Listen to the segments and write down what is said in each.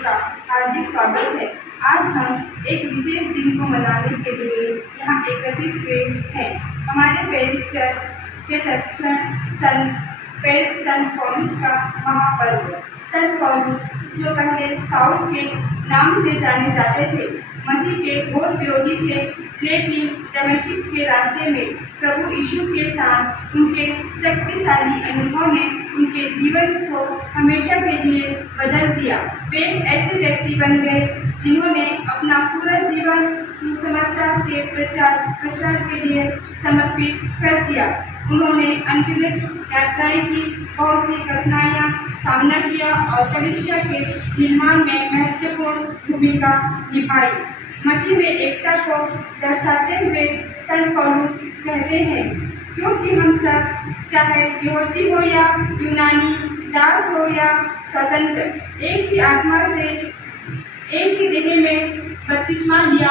का हार्दिक स्वागत है। आज हम एक विशेष दिन को मनाने के लिए यहाँ एकत्रित हुए हैं। हमारे पेरिश चर्च के संत पौलुस का महापर्व। संत पौलुस जो पहले साउल के नाम से जाने जाते थे, मसीह के घोर विरोधी थे, लेकिन दमिश्क के रास्ते में प्रभु यीशु के साथ उनके शक्तिशाली अनुभव ने उनके जीवन को हमेशा के लिए बदल दिया। वे ऐसे व्यक्ति बन गए जिन्होंने अपना पूरा जीवन सुसमाचार के प्रचार के लिए समर्पित कर दिया। उन्होंने अनगिनत यात्राएं की, बहुत सी कठिनाइयां सामना किया और कलीसिया के निर्माण में महत्वपूर्ण भूमिका निभाई। मसीह में एकता को दर्शाते हुए संत पौलुस कहते हैं, क्योंकि हम सब, चाहे यहूदी हो या यूनानी, दास हो या स्वतंत्र, एक ही आत्मा से एक ही देह में बपतिस्मा लिया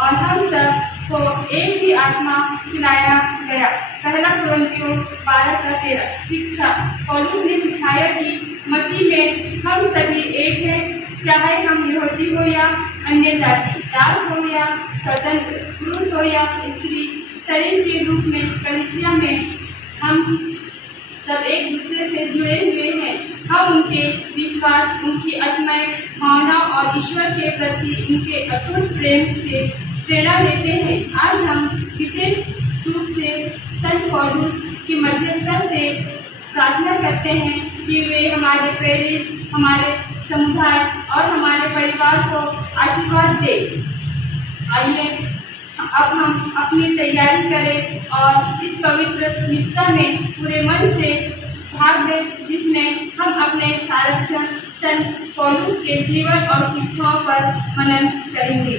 और हम सब को एक ही आत्मा खिलाया गया। पहला कुरिन्थियों 12:13। शिक्षा। पौलुस ने सिखाया कि मसीह में हम सभी एक हैं, चाहे हम यहूदी हो या अन्य जाति, दास हो या स्वतंत्र, पुरुष हो या स्त्री। शरीर के रूप में कलीसिया में हम सब एक दूसरे से जुड़े हुए हैं। हम उनके विश्वास, उनकी आत्मीय भावना और ईश्वर के प्रति उनके अटूट प्रेम से प्रेरणा लेते हैं। आज हम विशेष रूप से संत पौलुस की मध्यस्थता से प्रार्थना करते हैं कि वे हमारे पेरिश, हमारे समुदाय और हमारे परिवार को आशीर्वाद दें। आइए अब हम अपनी तैयारी करें और इस पवित्र मिस्सा में पूरे मन से भाग लें, जिसमें हम अपने संरक्षण संत पौलुस के जीवन और शिक्षाओं पर मनन करेंगे।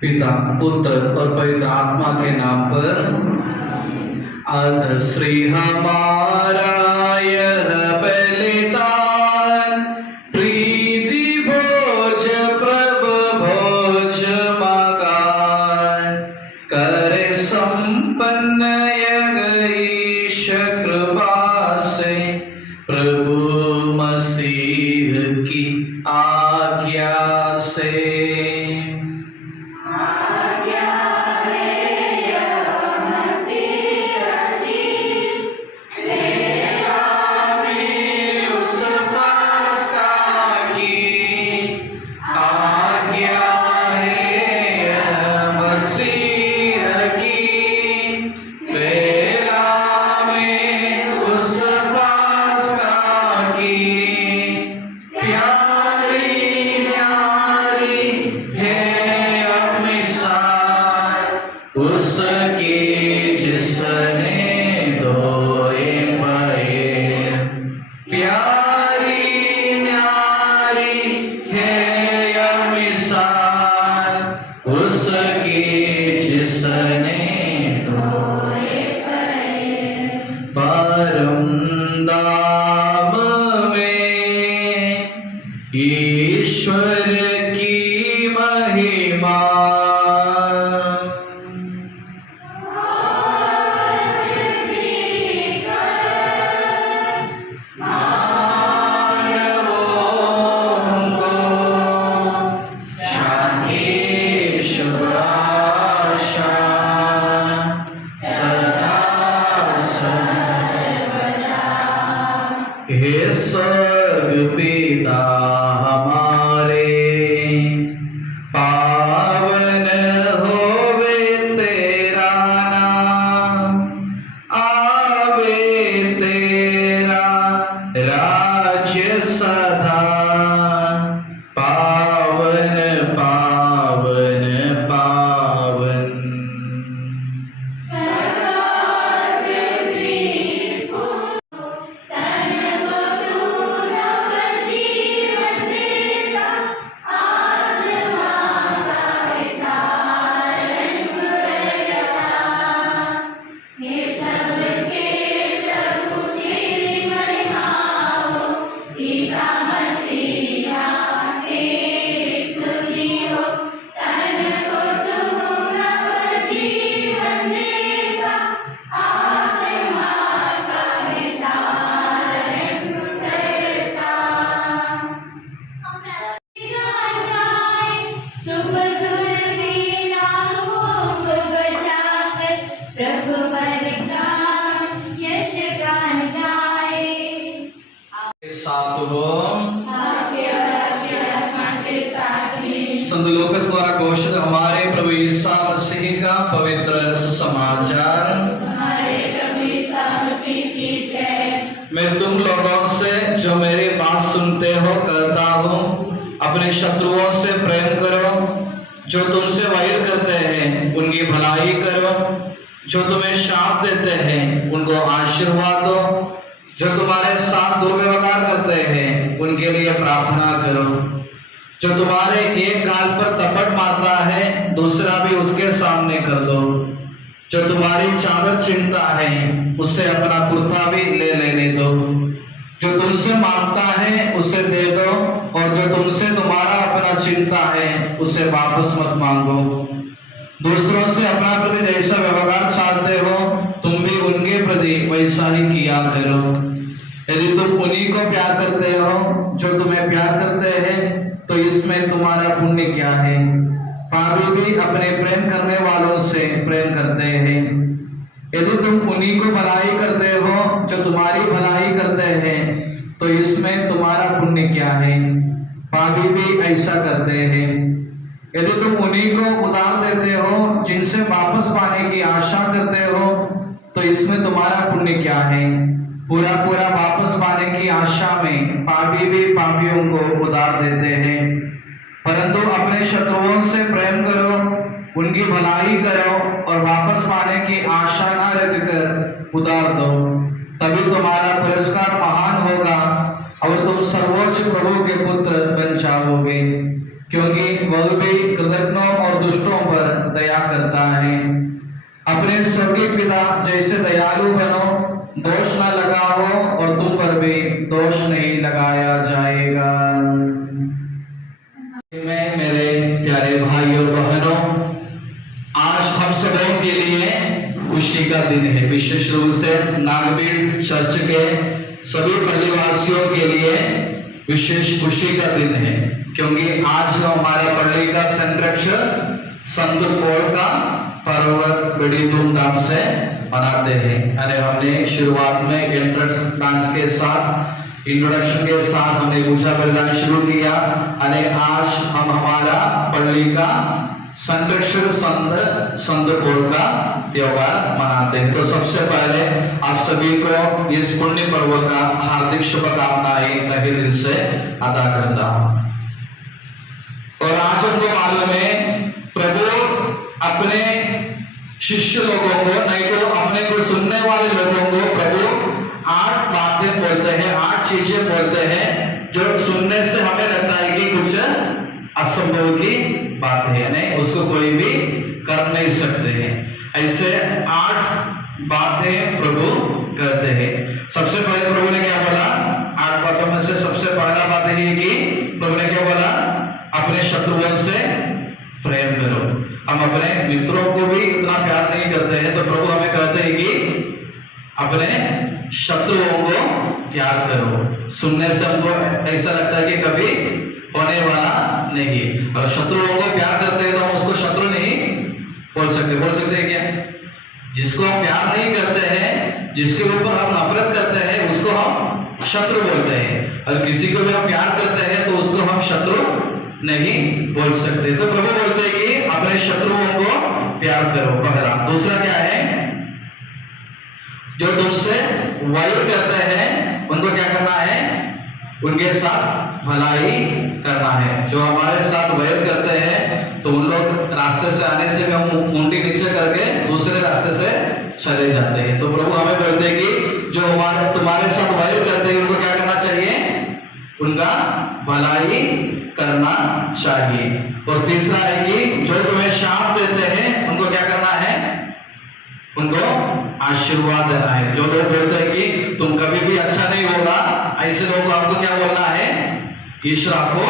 पिता, पुत्र और पवित्र आत्मा के नाम पर। अध श्री हमारा यह बलिदान प्रीति भोज प्रभु भोज मगान करे संपन्न ईश कृपा से प्रभु मसीह की आज्ञा से। ईश्वर की महिमा। हे स्वर्ग पिता हमारे, पावन होवे तेरा नाम, आवे तेरा राज्य सदा, पावन पावन पावन। ईसा मसीह साथ हो। आपके और आपके आत्मा के साथ में। संत लूकास द्वारा घोषित हमारे प्रभु यीशु मसीह का पवित्र सुसमाचार। हमारे प्रभु यीशु मसीह की जय। मैं तुम लोगों से जो मेरी बात सुनते हो कहता हूँ, अपने शत्रुओं से प्रेम करो, जो तुमसे वैर करते हैं उनकी भलाई करो, जो तुम्हें शाप देते हैं उनको आशीर्वाद दो, जो तुम्हारे साथ दुर्व्यवहार करते हैं उनके लिए प्रार्थना करो, जो तुम्हारे एक गाल पर थप्पड़ मारता है दूसरा भी उसके सामने कर दो, जो तुम्हारी चादर छीनता है उससे अपना कुर्ता भी ले लेने दो, जो तुमसे मांगता है उसे दे दो, और जो तुमसे तुम्हारा अपना छीनता है उसे वापस मत मांगो। दूसरों से अपना प्रति जैसा व्यवहार चाहते हो तुम भी उनके प्रति वैसा ही किया करो। यदि तुम उन्हीं को प्यार करते हो जो तुम्हें प्यार करते हैं तो इसमें तुम्हारा पुण्य क्या है? पापी भी अपने प्रेम करने वालों से प्रेम करते हैं। यदि तुम उन्हीं को भलाई करते हो जो तुम्हारी भलाई करते हैं तो इसमें तुम्हारा पुण्य क्या है? पापी भी ऐसा करते हैं। यदि तुम उन्हीं को उधार देते हो जिनसे वापस पाने की आशा करते हो तो इसमें तुम्हारा पुण्य क्या है? पूरा पूरा वापस पाने की आशा में पापी भी पापियों को उधार देते हैं। परंतु अपने शत्रुओं से प्रेम करो, उनकी भलाई करो और वापस पाने की आशा न रखकर उधार दो, तभी तुम्हारा पुरस्कार महान होगा और तुम सर्वोच्च प्रभु के पुत्र बन जाओगे, क्योंकि वह भी कृतज्ञों और दुष्टों पर दया करता है। अपने स्वर्गीय पिता जैसे दयालु बनो, दोष न लगाओ और तुम पर भी दोष नहीं लगाया जाएगा। मैं मेरे प्यारे भाइयों बहनों, आज हम सबों के लिए खुशी का दिन है। विशेष रूप से नागबीड़ चर्च के सभी पल्लीवासियों के लिए विशेष खुशी का दिन है, क्योंकि आज हमारे पल्ली का संरक्षण संत पौल का पर्व बड़ी धूमधाम से मनाते हैं। अरे हमने शुरुआत में इंट्रोडक्शन के साथ हमने पूजा बलिदान शुरू किया। अरे आज हम हमारा पल्ली का संरक्षक संत पौल का त्योहार मनाते हैं। तो सबसे पहले आप सभी को इस पुण्य पर्व का हार्दिक शुभकामनाएं तहे दिल से अदा करता हूं। और आज हमको मालूम है प्रभु अपने शिष्य लोगों को, नहीं तो अपने को सुनने वाले लोगों को प्रभु 8 बातें बोलते हैं, 8 चीजें बोलते हैं जो सुनने से हमें लगता है कि कुछ असंभव की बात है, नहीं उसको कोई भी कर नहीं सकते हैं। ऐसे 8 बातें प्रभु करते हैं। सबसे पहले प्रभु ने क्या बोला? 8 बातों में से सबसे पहला बात है कि प्रभु ने क्या बोला? अपने शत्रुओं से प्रेम करो। हम अपने मित्रों को भी इतना प्यार नहीं करते हैं, तो प्रभु हमें कहते हैं कि अपने शत्रुओं को प्यार करो। सुनने से हमको ऐसा लगता है कि कभी होने वाला नहीं, और शत्रुओं को प्यार करते हैं तो हम उसको शत्रु नहीं बोल सकते हैं क्या? जिसको हम प्यार नहीं करते हैं, जिसके ऊपर हम नफरत करते हैं, उसको हम शत्रु बोलते हैं, और किसी को भी हम प्यार करते हैं तो उसको हम शत्रु नहीं बोल सकते। तो प्रभु बोलते हैं कि अपने शत्रुओं को प्यार करो, पहला। दूसरा क्या है? जो तुमसे वैर करते हैं उनको क्या करना है? उनके साथ भलाई करना है। जो हमारे साथ वैर करते हैं तो उन लोग रास्ते से आने से हम मुंडी नीचे करके दूसरे रास्ते से चले जाते हैं। तो प्रभु हमें बोलते हैं कि जो तुम्हारे साथ वैर करते हैं उनको क्या करना चाहिए? उनका भलाई करना चाहिए। और तीसरा है कि जो तुम्हें शाप देते हैं उनको क्या करना है? उनको आशीर्वाद देना है। जो लोग बोलते हैं कि तुम कभी भी अच्छा नहीं होगा, ऐसे लोगों को आपको क्या बोलना है? ईश्वर आपको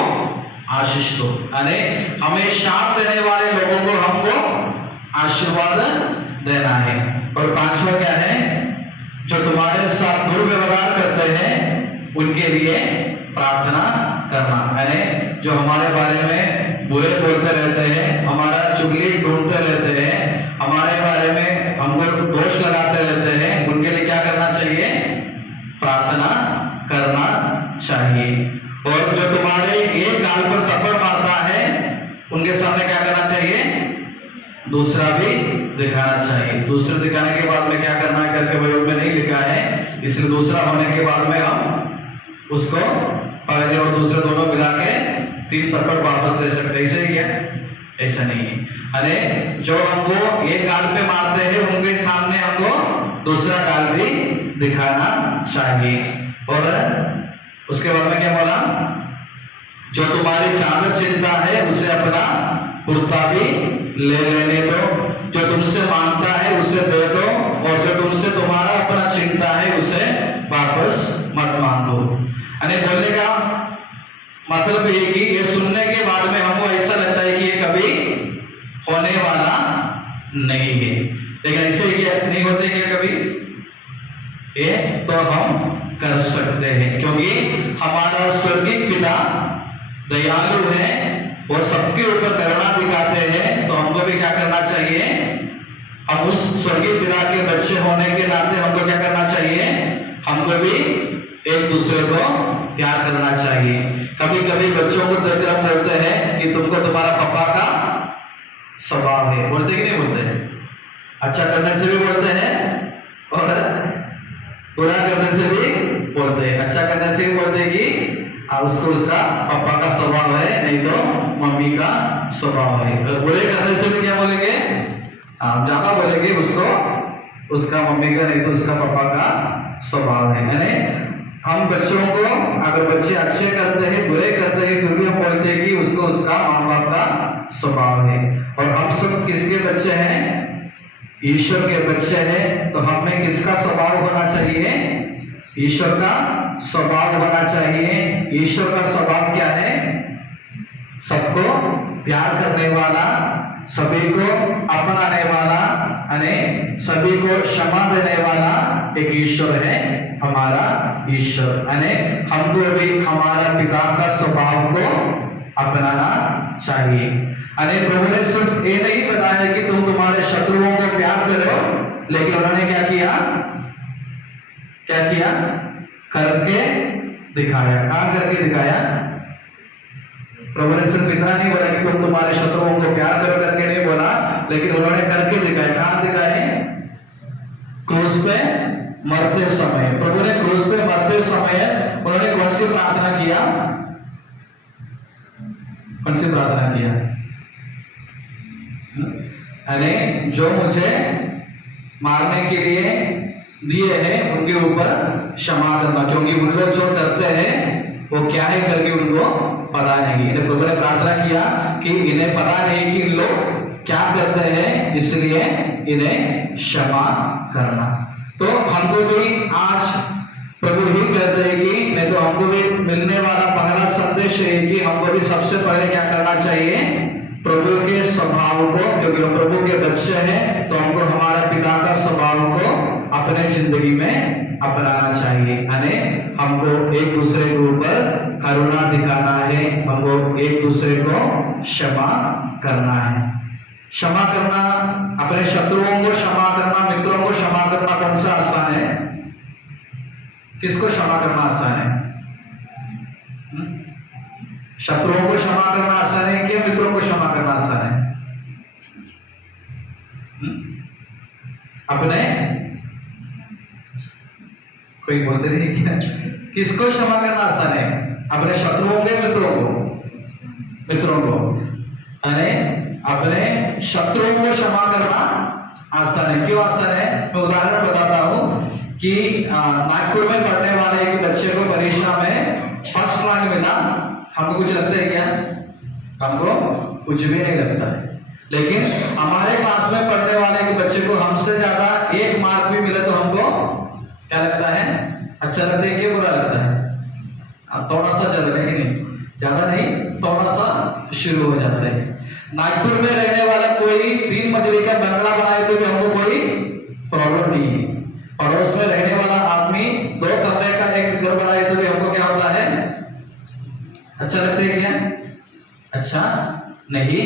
आशीष दो। यानी हमें शाप देने वाले लोगों को हमको आशीर्वाद देना है। और पांचवा क्या है? जो तुम्हारे साथ दुर्व्यवहार करते हैं उनके लिए प्रार्थना करना। यानी जो हमारे बारे में बुरे बोलते रहते हैं, हमारा चुगली ढूंढते रहते हैं, हमारे बारे में हमको दोष लगाते रहते हैं, उनके लिए क्या करना चाहिए? प्रार्थना करना चाहिए। और जो तुम्हारे एक गाल पर थप्पड़ मारता है उनके सामने क्या करना चाहिए, दूसरा भी दिखाना चाहिए। दूसरे दिखाने के बाद में क्या करना है करके बजट में नहीं लिखा है, इसलिए दूसरा होने के बाद में हम उसको पहले और दूसरे दोनों मिला के 3 थप्पड़ वापस दे सकते हैं। ऐसे ही क्या, ऐसा नहीं है। अरे जो हमको एक गाल पे मारते हैं उनके सामने हमको दूसरा गाल भी दिखाना चाहिए। और उसके बाद में क्या बोला, जो तुम्हारी चादर चिंता है उसे अपना कुर्ता भी ले लेने दो, जो तुमसे मांगता है उसे दे दो, और जो तुमसे तुम्हारा अपना चिंता है उसे वापस मत मांगो। यानी बोलने का मतलब ये कि ये सुनने के बाद में हमको ऐसा लगता है कि ये कभी होने वाला नहीं है, लेकिन ऐसे ही नहीं होते क्या कभी, ये तो हम कर सकते हैं, क्योंकि हमारा स्वर्गीय पिता दयालु है, वो सबके ऊपर करुणा दिखाते हैं। तो हमको भी क्या करना चाहिए, हम उस स्वर्गीय पिता के बच्चे होने के नाते हमको क्या करना चाहिए, हमको भी एक दूसरे को प्यार करना चाहिए। कभी कभी बच्चों को देखकर हम बोलते हैं कि तुमको तुम्हारा पापा का स्वभाव है, बोलते कि नहीं बोलते हैं? अच्छा करने से भी बोलते हैं और बुरा करने से भी बोलते हैं। अच्छा करने से भी बोलते हैं कि उसको उसका पापा का स्वभाव है, नहीं तो मम्मी का स्वभाव है। और बुरे करने से भी क्या बोलेंगे, आप ज्यादा बोलेंगे उसको उसका मम्मी का नहीं तो उसका पापा का स्वभाव है। यानी हम बच्चों को, अगर बच्चे अच्छे करते हैं बुरे करते हैं फिर भी हम बोलते हैं कि उसको उसका माँ बाप का स्वभाव है। और हम सब किसके बच्चे हैं, ईश्वर के बच्चे हैं। तो हमें किसका स्वभाव होना चाहिए, ईश्वर का स्वभाव होना चाहिए। ईश्वर का स्वभाव क्या है, सबको प्यार करने वाला, सभी को अपनाने वाला, यानी सभी को क्षमा देने वाला एक ईश्वर है हमारा ईश्वर। यानी हमको भी हमारा पिता का स्वभाव को अपनाना चाहिए। यानी प्रभु ने सिर्फ ये नहीं बताया कि तुम तुम्हारे शत्रुओं को प्यार करो, लेकिन उन्होंने क्या किया, क्या किया, करके दिखाया। कहां करके दिखाया, प्रभु ने सिर्फ इतना नहीं बोला कि तुम तुम्हारे शत्रुओं को प्यार करो करके नहीं बोला, लेकिन उन्होंने करके दिखाया। कहां दिखाए, क्रूस पे मरते समय। प्रभु ने क्रूस पे मरते समय उन्होंने कौन सी प्रार्थना किया, कौन सी प्रार्थना किया, यानी जो मुझे मारने के लिए दिए हैं उनके ऊपर क्षमा करना, क्योंकि उन लोग जो करते हैं वो क्या है करके उनको पता नहीं। इन्हें प्रभु ने प्रार्थना किया कि इन्हें पता नहीं कि लोग क्या करते हैं, इसलिए इन्हें क्षमा करना। तो हमको भी आज प्रभु ही कहते हैं कि नहीं तो हमको भी मिलने वाला पहला संदेश है कि हमको भी सबसे पहले क्या करना चाहिए, प्रभु के स्वभाव को, क्योंकि हम प्रभु के बच्चे हैं तो हमको हमारा पिता का स्वभाव को अपने जिंदगी में अपनाना चाहिए। यानी हमको एक दूसरे के ऊपर करुणा दिखाना है, हमको एक दूसरे को क्षमा करना है। क्षमा करना, अपने शत्रुओं को क्षमा करना, मित्रों को क्षमा करना कौन सा आसान है, किसको क्षमा करना आसान है, शत्रुओं को क्षमा करना आसान है कि मित्रों को क्षमा करना आसान है? अपने, कोई बोलते नहीं क्या, किसको क्षमा करना आसान है, अपने शत्रुओं के मित्रों को, मित्रों को, यानी अपने शत्रुओं को क्षमा करना आसान है। क्यों आसान है, मैं उदाहरण बताता हूं कि नागपुर में पढ़ने वाले एक बच्चे को परीक्षा में फर्स्ट रैंक मिला। हमको कुछ लगता है क्या, हमको कुछ भी नहीं लगता है, लेकिन हमारे क्लास में पढ़ने वाले एक बच्चे को हमसे ज्यादा 1 मार्क भी मिले तो हमको क्या लगता है, अच्छा लगता है कि बुरा लगता है? थोड़ा सा ज्यादा, नहीं ज्यादा नहीं, थोड़ा सा शुरू हो जाता है। नागपुर में रहने वाला कोई 3 मंजिल का बंगला बनाए तो भी हमको कोई प्रॉब्लम नहीं है। पड़ोस में रहने वाला आदमी 2 कमरे का एक घर बनाए तो भी हमको क्या होता है, अच्छा लगता है क्या, अच्छा नहीं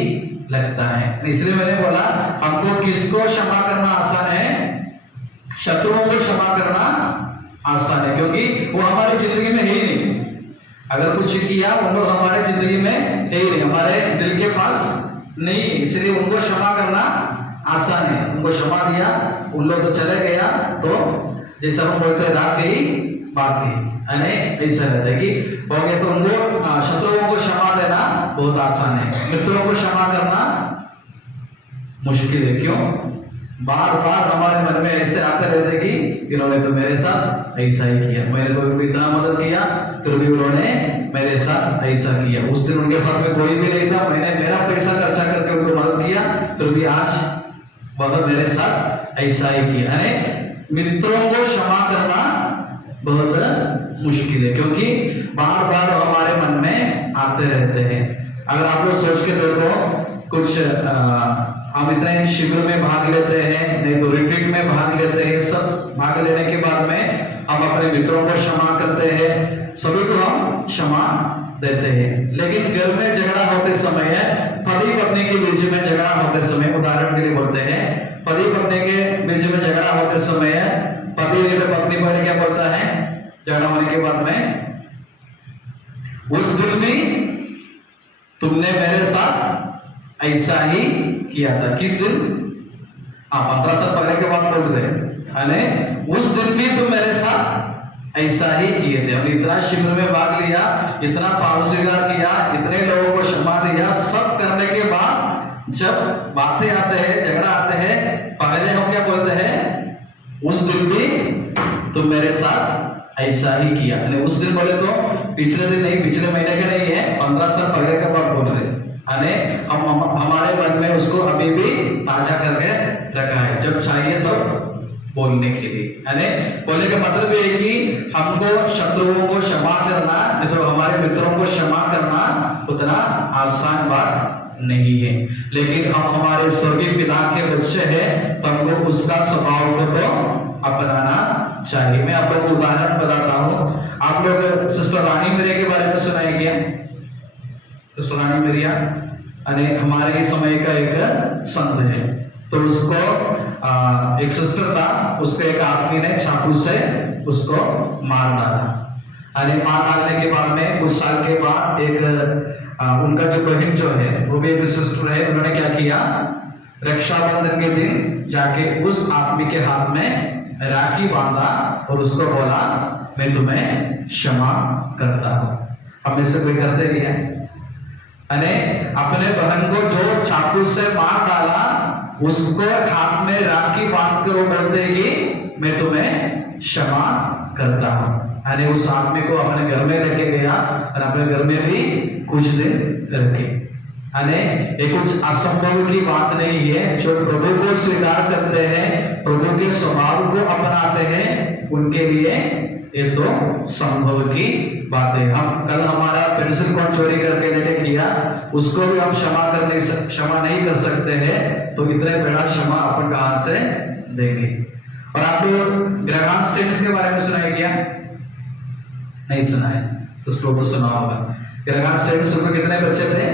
लगता है। इसलिए मैंने बोला हमको किसको क्षमा करना आसान है, शत्रुओं को क्षमा करना आसान है, क्योंकि वो हमारी जिंदगी में है ही नहीं। अगर कुछ किया उन लोग हमारे जिंदगी में है ही नहीं, हमारे दिल के पास नहीं, इसलिए उनको क्षमा करना आसान है। उनको क्षमा दिया, उन लोग तो चले गया, तो जैसा हम बोलते हैं रात गई बात गई, ऐसा रहता है कि हो गया। तो उनको शत्रुओं को क्षमा देना बहुत आसान है, मित्रों को क्षमा करना मुश्किल है। क्यों? बार बार हमारे मन में ऐसे आते रहते कि इन्होंने तो मेरे साथ ऐसा ही किया, मैंने तो इनको इतना मदद किया फिर भी उन्होंने मेरे साथ ऐसा किया। उस दिन उनके साथ में कोई भी नहीं था, मैंने मेरा पैसा खर्चा करके उनको मदद किया, फिर भी आज वह मेरे साथ ऐसा ही किया। मित्रों को क्षमा करना बहुत मुश्किल है, क्योंकि बार बार हमारे मन में आते रहते हैं। अगर आप लोग सोच के देखो, कुछ हम इतने शिविर में भाग लेते हैं, नहीं तो रिट्रीट में भाग लेते हैं, सब भाग लेने के बाद में हम अपने मित्रों को क्षमा करते हैं, सभी को हम क्षमा देते हैं। लेकिन घर में झगड़ा होते समय है, पति पत्नी के बीच में झगड़ा होते समय, उदाहरण के लिए बोलते हैं, पति पत्नी के बीच में झगड़ा होते समय है, पति ने तो पत्नी को क्या बोलता है झगड़ा होने के बाद में, उस दिन में तुमने मेरे साथ ऐसा ही किया था। किस दिन? 15 साल पहले के बाद बोल रहे हैं, उस दिन भी तुम मेरे साथ ऐसा ही किए थे। हमने इतना शिविर में भाग लिया, इतना पाप स्वीकार किया, इतने लोगों को क्षमा दिया, सब करने के बाद जब बातें आते हैं, झगड़ा आते हैं, पहले हम क्या बोलते हैं? उस दिन भी तुम मेरे साथ ऐसा ही किया। उस दिन बोले तो पिछले दिन नहीं, पिछले महीने के नहीं है, 15 साल पहले के बाद बोल रहे। हम हमारे मन में उसको अभी भी ताजा करके रखा है, जब चाहिए तो बोलने के लिए। बोलने का मतलब ये है कि हमको शत्रुओं को क्षमा करना, नहीं तो हमारे मित्रों को क्षमा करना उतना आसान बात नहीं है। लेकिन हम हमारे स्वर्गीय पिता के बच्चे हैं, तो हमको उसका स्वभाव को तो अपनाना चाहिए। मैं आप लोगों को उदाहरण बताता हूँ। आप लोग सिस्टर रानी मेरे के बारे में सुना है क्या? सिस्टर रानी मेरिया हमारे समय का एक संत है, तो उसको एक सिस्टर था, उसको एक आदमी ने चाकू से उसको मार डाला। मार डालने के बाद में कुछ साल के बाद एक उनका जो बहन जो है, वो भी एक सिस्टर है, उन्होंने क्या किया, रक्षाबंधन के दिन जाके उस आदमी के हाथ में राखी बांधा और उसको बोला मैं तुम्हें क्षमा करता हूँ। हम इससे कोई करते नहीं है। अपने बहन को जो चाकू से मार डाला, उसको हाथ में राखी बांध कर वो बोलते हैं कि मैं तुम्हें क्षमा करता हूँ। उस आदमी को अपने घर में लेके गया और अपने घर में भी कुछ दिन रखे। ये कुछ असंभव की बात नहीं है। जो प्रभु को स्वीकार करते हैं, प्रभु के स्वभाव को अपनाते हैं, उनके लिए ये तो संभव की बात है। हम कल हमारा पेंसिल कौन चोरी करके लेके किया, उसको भी हम क्षमा नहीं कर सकते हैं, तो इतने बड़ा क्षमा अपन कहां से देंगे? और आप लोग ग्राहम स्टेन्स के बारे में सुना है क्या? नहीं सुना है, सिस्टरों को सुना होगा। ग्राहम स्टेन्स को कितने बच्चे थे?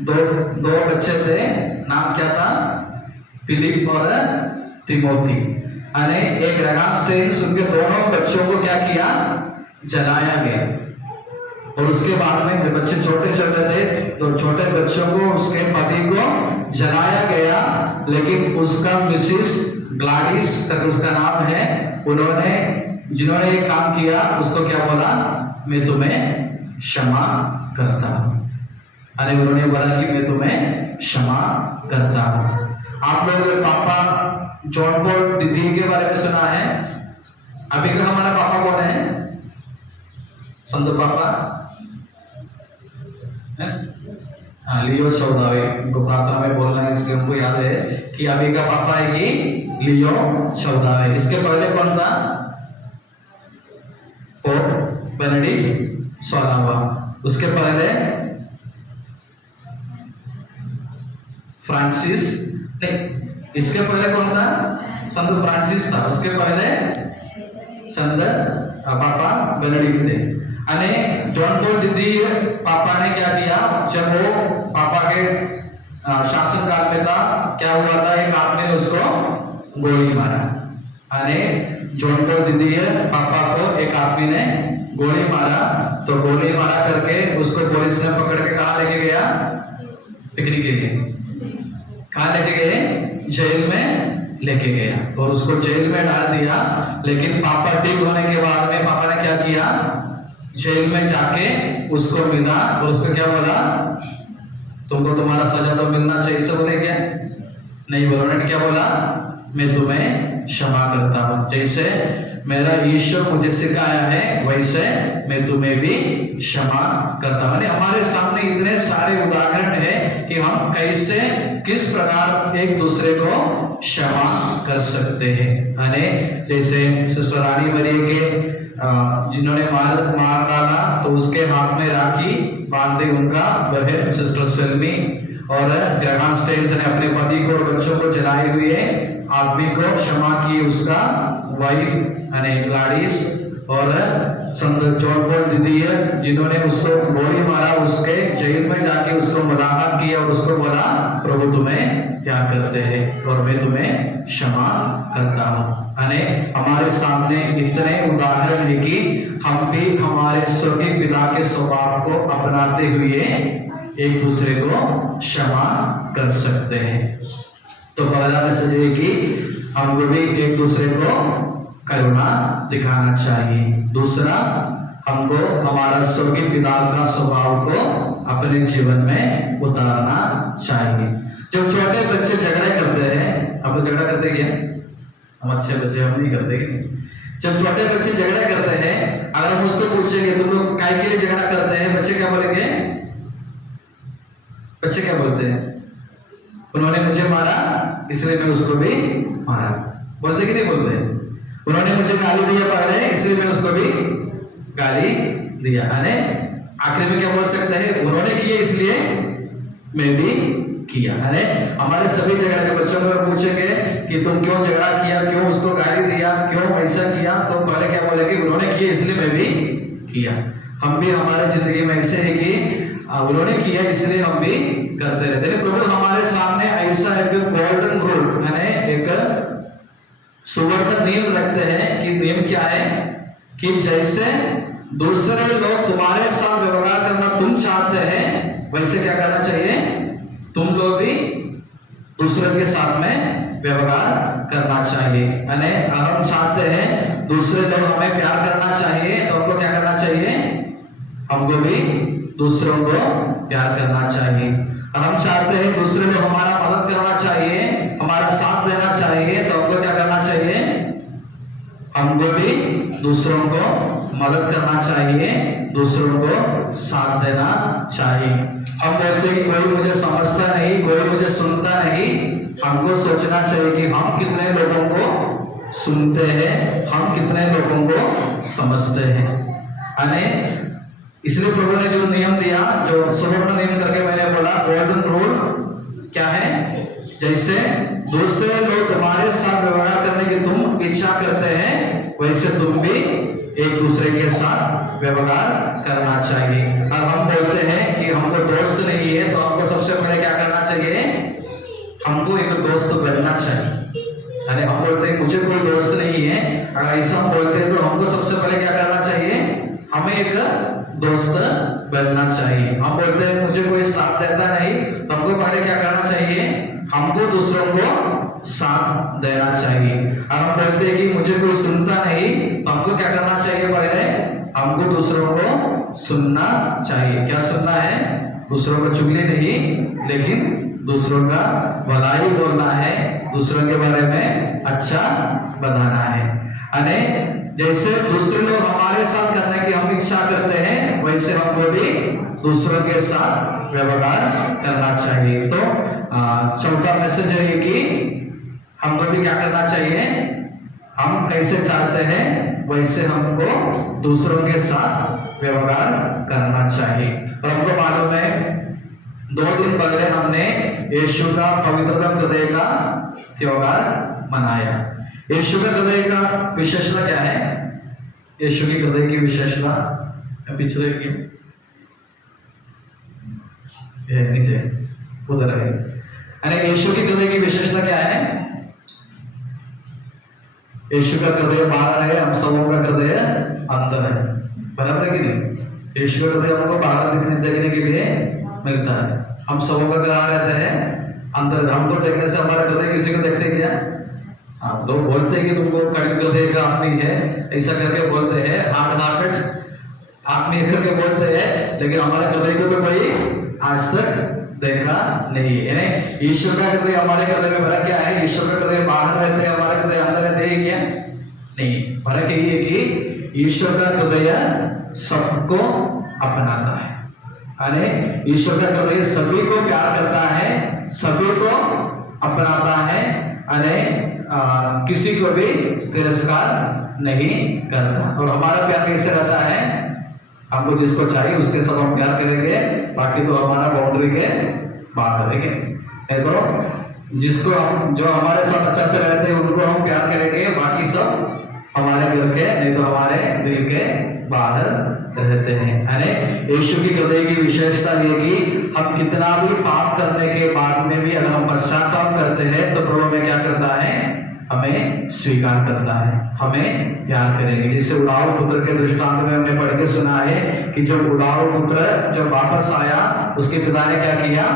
दो बच्चे थे। नाम क्या था? फिलिप और टिमोथी। एक ग्राहम स्टेन्स उनके दोनों बच्चों को क्या किया? जलाया गया। और उसके बाद में जब बच्चे छोटे छोटे थे, तो छोटे बच्चों को, उसके पति को जलाया गया। लेकिन उसका मिसिस ग्लाडिस तक उसका नाम है, उन्होंने जिन्होंने ये काम किया उसको क्या बोला? मैं तुम्हें क्षमा करता हूँ। उन्होंने बोला कि मैं तुम्हें क्षमा करता हूँ। आप लोग पापा जॉन पॉल द्वितीय के बारे में सुना है? अभी का हमारा पापा कौन है? संत पापा लियो चौदावे। उनको प्रार्थना में बोलना है, इसलिए हमको याद है कि अभी का पापा है कि लियो चौदावे। इसके पहले कौन था? पोप बेनेडिक्ट 16वां। उसके पहले फ्रांसिस, नहीं, इसके पहले कौन था? संत फ्रांसिस था। उसके पहले संत पापा बेनेडिक्ट थे। जॉन पॉल द्वितीय पापा ने क्या किया? जब वो पापा के शासन काल में था, क्या हुआ था? एक आदमी ने उसको गोली मारा। जॉन पॉल द्वितीय पापा को एक आदमी ने गोली मारा, तो गोली मारा करके उसको पुलिस ने पकड़ के कहाँ लेके गया? पिकनिक के लिए। कहाँ लेके गए? जेल में लेके गया और उसको जेल में डाल दिया। लेकिन पापा ठीक होने के बाद में पापा ने क्या किया? जेल में जाके उसको मिला और उसको क्या बोला? तुमको तुम्हारा सजा तो मिलना चाहिए। से बोले क्या? नहीं बोला। उन्होंने क्या बोला? मैं तुम्हें क्षमा करता हूँ, जैसे मेरा ईश्वर मुझे सिखाया है वैसे मैं तुम्हें भी क्षमा करता हूँ। हमारे सामने इतने सारे उदाहरण है कि हम कैसे किस प्रकार एक दूसरे को क्षमा कर सकते हैं। जैसे सिस्टर रानी मरी के जिन्होंने मार डाला तो उसके हाथ में राखी बांधे उनका बहन सिस्टर सेल्मी, और ग्रहण स्टेन्स ने अपने पति को और बच्चों को जलाए हुए आदमी को क्षमा की, उसका वाइफ ग्लाडिस, और संत जॉन पॉल द्वितीय जिन्होंने उसको गोली मारा उसके जेल में जाके उसको मुलाकात किया और उसको बोला प्रभु तुम्हें क्या करते हैं और मैं तुम्हें क्षमा करता हूँ। हमारे सामने इतने उदाहरण है कि हम भी हमारे स्वर्गीय पिता के स्वभाव को अपनाते हुए एक दूसरे को क्षमा कर सकते हैं। तो पहला मैसेज है कि हमको भी एक दूसरे को करुणा दिखाना चाहिए। दूसरा, हमको हमारा स्वर्गीय पिता का स्वभाव को अपने जीवन में उतारना चाहिए। जो छोटे बच्चे झगड़े करते हैं, आप झगड़ा करते क्या? हम अच्छे बच्चे हम नहीं करते। जब छोटे बच्चे झगड़ा करते हैं, अगर हम उसको पूछेंगे तुम लोग काय के लिए झगड़ा करते हैं, बच्चे क्या बोलेंगे? बच्चे क्या बोलते हैं? उन्होंने मुझे मारा इसलिए मैं उसको भी मारा। बोलते कि नहीं बोलते? उन्होंने मुझे गाली दिया पहले इसलिए मैं उसको भी गाली दिया। आखिर में क्या बोल सकते हैं? उन्होंने किया इसलिए मैं भी किया। हमारे सभी जगह के बच्चों को पूछेंगे कि तुम क्यों झगड़ा किया, क्यों उसको गाली दिया, क्यों ऐसा किया, तो पहले क्या बोलेंगे? उन्होंने किया इसलिए मैं भी किया। हम भी हमारे जिंदगी में ऐसे है कि उन्होंने किया इसलिए हम भी करते रहते हैं। प्रभु हमारे सामने ऐसा एक गोल्डन रूल एक सुवर्ण नियम रखते हैं कि नियम क्या है कि जैसे दूसरे लोग तुम्हारे साथ व्यवहार करना तुम चाहते हैं वैसे क्या करना चाहिए? तुम लोग भी दूसरे के साथ में व्यवहार करना चाहिए। हम चाहते हैं दूसरे लोग हमें प्यार करना चाहिए तो हमको क्या करना चाहिए? हमको भी दूसरों को प्यार करना चाहिए। हम चाहते हैं दूसरे लोग हमारा मदद करना चाहिए, हमारा साथ देना चाहिए, तो हमको क्या करना चाहिए? हमको भी दूसरों को मदद करना चाहिए, दूसरों को साथ देना चाहिए। हम बोलते हैं कोई मुझे समझता नहीं, कोई मुझे सुनता नहीं। हमको सोचना चाहिए कि हम कितने लोगों को सुनते हैं, हम कितने लोगों को समझते हैं। इसलिए प्रभु ने जो नियम दिया, जो सुवर्ण नियम करके मैंने बोला गोल्डन रूल क्या है? जैसे दूसरे लोग तुम्हारे साथ व्यवहार करने की तुम इच्छा करते हैं वैसे तुम भी एक दूसरे के साथ व्यवहार करना चाहिए। अब हम बोलते हैं कि हमको दोस्त नहीं है तो हमको सबसे पहले क्या करना चाहिए? हमको एक दोस्त बनना चाहिए। हम बोलते हैं मुझे कोई दोस्त नहीं है, अगर ऐसा हम बोलते हैं तो हमको सबसे पहले क्या करना चाहिए? हमें एक दोस्त बनना चाहिए। हम बोलते हैं मुझे कोई साथ देता नहीं तो हमको पहले क्या करना चाहिए? हमको दूसरों को साथ देना चाहिए। और हम बोलते हैं कि मुझे कोई सुनता नहीं तो हमको क्या करना चाहिए? पहले हमको दूसरों को सुनना चाहिए। क्या सुनना है? दूसरों को चुगली नहीं, लेकिन दूसरों का भलाई बोलना है, दूसरों के बारे में अच्छा बताना है। जैसे दूसरे लोग हमारे साथ करने की हम इच्छा करते हैं वैसे हमको भी दूसरों के साथ व्यवहार करना चाहिए। तो चौथा मैसेज है कि हमको भी क्या करना चाहिए? हम कैसे चाहते हैं वैसे हमको दूसरों के साथ व्यवहार करना चाहिए। और हमको मालूम है 2 दिन पहले हमने यीशु का पवित्रतम हृदय का त्योहार मनाया। यीशु के हृदय का विशेषता क्या है? यीशु की हृदय की विशेषता पिछले की नीचे उधर है। यीशु की हृदय की विशेषता क्या है? यीशु का हृदय बाहर है, हम सबों का हृदय अंदर है। बराबर है कि नहीं? ईश्वर हृदय हमको बाहर देखने के लिए मिलता है। हम सबों का कहाँ रहते हैं? अंदर। हमको देखने से हमारा हृदय किसी को देखते क्या? आप लोग बोलते हैं कि तुमको कड़ी हृदय का आदमी है, ऐसा करके बोलते हैं, हार्ड हार्टेड आदमी करके बोलते हैं, लेकिन हमारे हृदय को तो कोई आज तक देखा नहीं है। ईश्वर का हृदय हमारे हृदय में भरा क्या है? ईश्वर का हृदय बाहर रहते हैं, हमारे हृदय अंदर रहते हैं क्या? नहीं। फर्क यही है कि ईश्वर का हृदय सबको अपनाता है, यानी ईश्वर का हृदय सभी को प्यार करता है, सभी को अपनाता है, यानी किसी को भी तिरस्कार नहीं करता। और हमारा प्यार कैसे रहता है? हमको जिसको चाहिए उसके साथ हम प्यार करेंगे, बाकी तो हमारा बाउंड्री के बाहर करेंगे। तो जिसको हम जो हमारे साथ अच्छा से रहते हैं उनको हम प्यार करेंगे, बाकी सब हमारे घर के नहीं तो हमारे दिल के बाहर रहते हैं। यानी यीशु की हृदय की विशेषता ये कि हम कितना भी पाप करने के बाद में भी अगर हम पश्चाताप करते हैं तो प्रभु में क्या करता है? हमें स्वीकार करता है, हमें प्यार करेंगे। जैसे उड़ाऊ पुत्र के दृष्टांत में हमने पढ़ के सुना है कि जब उड़ाऊ पुत्र जब वापस आया उसके पिता ने क्या किया?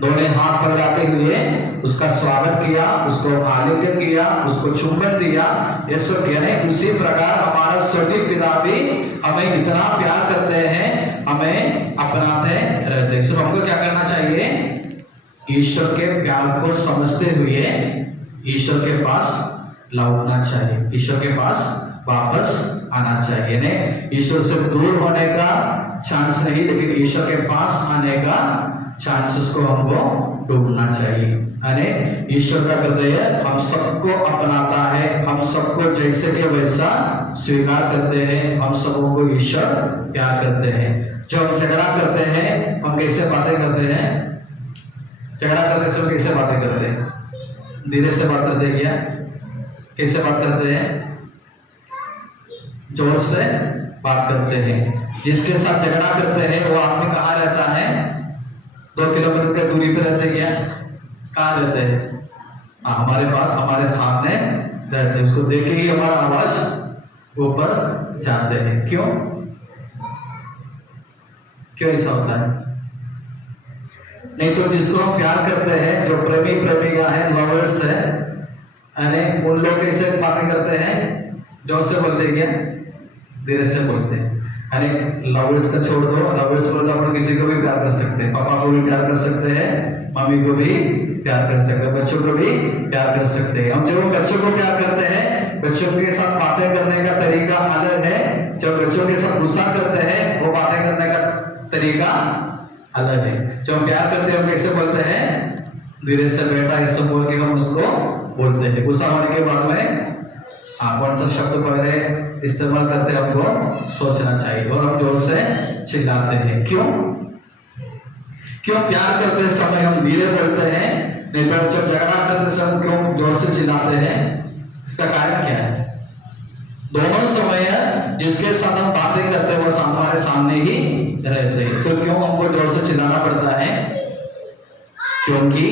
दोनों हाथ फैलाते हुए उसका स्वागत किया, उसको आलिंगन किया, उसको चुंबन दिया। ये सब यानी उसी प्रकार हमारा स्वर्गीय पिता भी हमें इतना प्यार करते हैं, हमें अपनाते रहते हैं। सब हमको क्या करना चाहिए? ईश्वर के प्यार को समझते हुए ईश्वर के पास लौटना चाहिए, ईश्वर के पास वापस आना चाहिए। नहीं ईश्वर से दूर होने का चांस नहीं, लेकिन ईश्वर के पास आने का चांसेस को हमको ढूंढना चाहिए। यानी ईश्वर का हृदय हम सबको अपनाता है, हम सबको जैसे के वैसा स्वीकार करते हैं, हम सबों को ईश्वर प्यार करते हैं। जब हम झगड़ा करते हैं हम कैसे बातें करते हैं? झगड़ा करने से हम कैसे बातें करते हैं? धीरे से बात करते हैं क्या? कैसे बात करते हैं? जोर से बात करते हैं। जिसके साथ झगड़ा करते हैं वो आदमी कहाँ रहता है? 2 किलोमीटर की दूरी पे रहते क्या? कहाँ रहते हैं? हमारे पास, हमारे सामने रहते हैं। उसको देख के ही हमारा आवाज ऊपर जाते हैं। क्यों ऐसा होता है? नहीं तो जिसको हम प्यार करते हैं, जो प्रेमी प्रेमिका है, लवर्स है, यानी उन लोग कैसे बातें करते हैं? जोर से बोलते क्या? धीरे से बोलते हैं। यानी लवर्स का छोड़ दो, लवर्स बोलते अपन किसी को भी प्यार कर सकते हैं, पापा को भी प्यार कर सकते हैं, मम्मी को भी प्यार कर सकते हैं, बच्चों को भी प्यार कर सकते हैं। हम जब बच्चों को प्यार करते हैं, बच्चों के साथ बातें करने का तरीका अलग है। जब बच्चों के साथ गुस्सा करते हैं वो बातें करने का तरीका अलग है। जब प्यार करते हैं हम कैसे बोलते हैं? धीरे से बेटा ये सब बोल के हम उसको बोलते हैं। गुस्सा होने के बाद में कौन सा शब्द पहले इस्तेमाल करते हैं हमको सोचना चाहिए, और हम जोर से चिल्लाते हैं। क्यों प्यार करते समय हम धीरे बोलते हैं, नहीं तो जब झगड़ा करते समय हम क्यों जोर से चिल्लाते हैं? इसका कारण क्या है? दोनों समय जिसके साथ हम बातें करते हैं वो हमारे सामने ही रहते हैं, तो क्यों हमको जोर से चिल्लाना पड़ता है? क्योंकि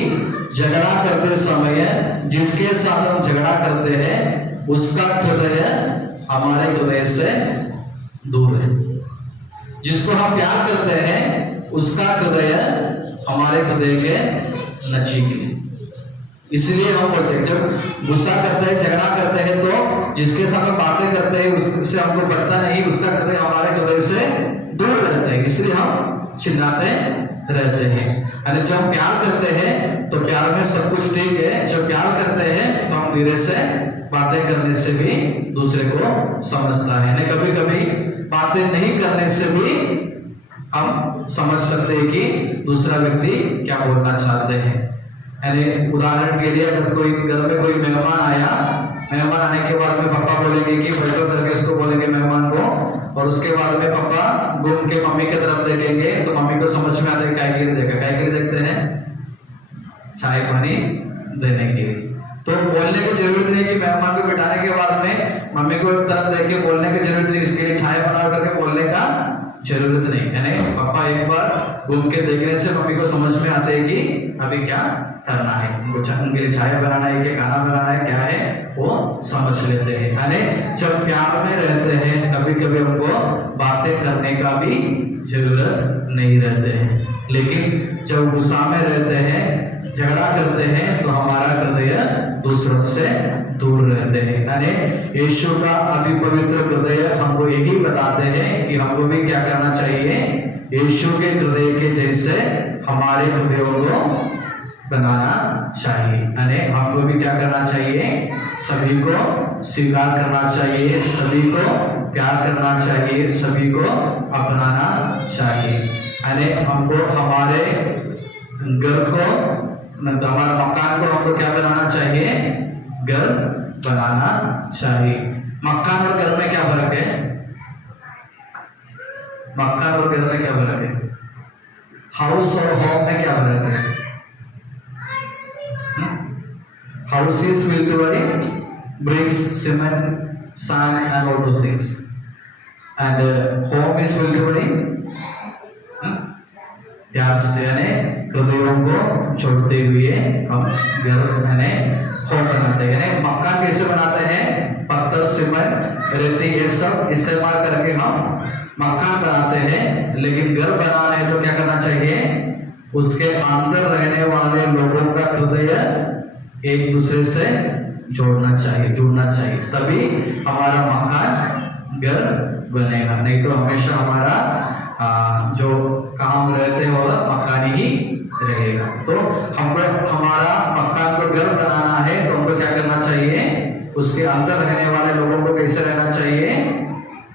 झगड़ा करते समय जिसके साथ हम झगड़ा करते हैं उसका हृदय हमारे हृदय से दूर है। जिसको हम प्यार करते हैं उसका हृदय हमारे हृदय के नजीक है। इसलिए हम बोलते हैं जब गुस्सा करते हैं, झगड़ा करते हैं, तो जिसके साथ हम बातें करते हैं उससे हमको बढ़ता नहीं, उसका हृदय हमारे हृदय से दूर रहते हैं, इसलिए हम चिल्लाते रहते हैं। अरे जब हम प्यार करते हैं तो प्यार में सब कुछ ठीक है, जब प्यार करते हैं तो हम धीरे से बातें करने से भी दूसरे को समझता है। नहीं कभी कभी बातें नहीं करने से भी हम समझ सकते हैं कि दूसरा व्यक्ति क्या बोलना चाहते हैं। यानी उदाहरण के लिए अगर कोई घर में कोई मेहमान आया, मेहमान आने के बाद में पापा बोलेंगे कि बैठो करके उसको बोलेंगे मेहमान को, और उसके बाद में पापा घूम के मम्मी की तरफ देखेंगे तो मम्मी को समझ में आता है काय के लिए देखा, काय के लिए देखते हैं? चाय पानी देने के लिए। तो बोलने की जरूरत नहीं कि मेहमान को बिठाने के बाद में मम्मी को तरफ देख के बोलने की जरूरत नहीं, इसके लिए चाय बना करके बोलने का जरूरत नहीं है। पापा एक बार घूम के देखने से मम्मी को समझ में आते है कि अभी क्या करना है, उनके लिए चाय बनाना है कि खाना बनाना है, क्या है वो समझ लेते हैं। यानी जब प्यार में रहते हैं कभी कभी हमको बातें करने का भी जरूरत नहीं रहते हैं, लेकिन जब गुस्सा में रहते हैं, झगड़ा करते हैं, तो हमारा हृदय दूसरों से दूर रहते हैं। यानी यीशु का अति पवित्र हृदय हमको यही बताते हैं कि हमको भी क्या करना चाहिए, यीशु के हृदय के जैसे हमारे हृदयों को बनाना चाहिए। यानी हमको भी क्या करना चाहिए, सभी को स्वीकार करना चाहिए, सभी को प्यार करना चाहिए, सभी को अपनाना चाहिए। यानी हमको हमारे घर को, हमारा मकान को हमको क्या बनाना चाहिए, घर बनाना चाहिए। मकान और घर में क्या फर्क है, मकान और घर में क्या फर्क है, हाउस और होम में क्या फर्क है? House is built by bricks, cement, sand and all those things, and home is built by प्यार से, यानी हृदयों को जोड़ते हुए हम घर यानी होम बनाते हैं। यानी मकान कैसे बनाते हैं, पत्थर, सीमेंट, रेती ये सब इस्तेमाल करके हम मकान बनाते हैं, लेकिन घर बनाना है तो क्या करना चाहिए, उसके अंदर रहने वाले लोगों का हृदय एक दूसरे से जुड़ना चाहिए, तभी हमारा मकान घर बनेगा। नहीं तो हमेशा हमारा जो काम रहते हैं वो मकान ही रहेगा। तो हमको हमारा मकान को घर बनाना है तो हमको क्या करना चाहिए, उसके अंदर रहने वाले लोगों को कैसे रहना चाहिए,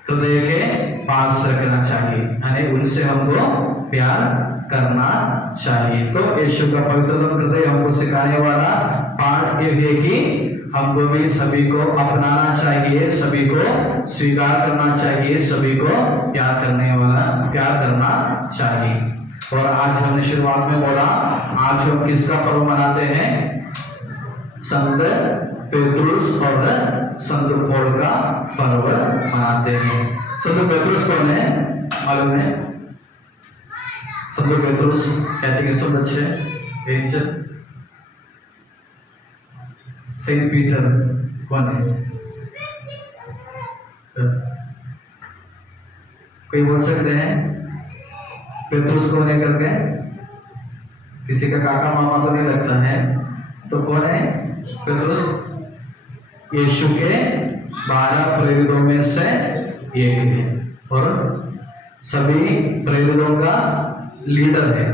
हृदय के पास रखना चाहिए, यानी उनसे हमको प्यार करना चाहिए। तो यीशु का पवित्र हृदय हमको सिखाने वाला पाठ ये है कि हमको भी सभी को अपनाना चाहिए, सभी को स्वीकार करना चाहिए, सभी को प्यार करना चाहिए। और आज हमने शुरुआत में बोला, आज हम किसका पर्व मनाते हैं, संत पेतरुस और संत पौल का पर्व मनाते हैं। संत पेतरुस कौन है मालूम है? संत पेतरुस कैटेकिज्म बच्चे एंजल सेंट पीटर कौन है? कोई बोल सकते हैं पेतरुस कौन है करके? किसी का काका मामा तो नहीं लगता है, तो कौन है पेतरुस? यीशु के 12 प्रेरितों में से एक है और सभी प्रेरितों का लीडर है।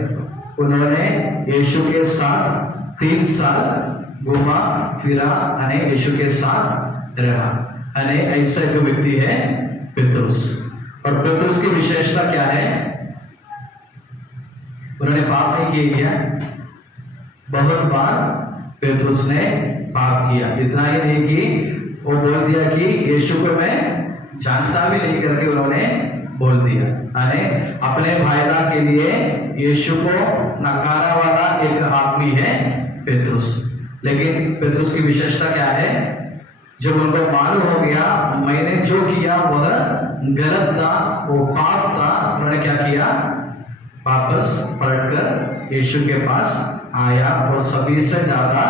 उन्होंने यीशु के साथ 3 साल घूमा फिरा, यानी यीशु के साथ रहा, यानी ऐसा जो व्यक्ति है पेतरुस। और पेतरुस की विशेषता क्या है, उन्होंने पाप नहीं किया, बहुत बार पेतरुस ने पाप किया, इतना ही नहीं कि वो बोल दिया कि यीशु को मैं जानता भी नहीं करके उन्होंने बोल दिया, यानी अपने फायदा के लिए यीशु को नकारा वाला एक आदमी है पेतरुस। लेकिन पेतरुस की विशेषता क्या है, जब उनको मालूम हो गया मैंने जो किया वह गलत था, वो पाप था, उन्होंने क्या किया, वापस पलटकर यीशु के पास आया और सभी से ज्यादा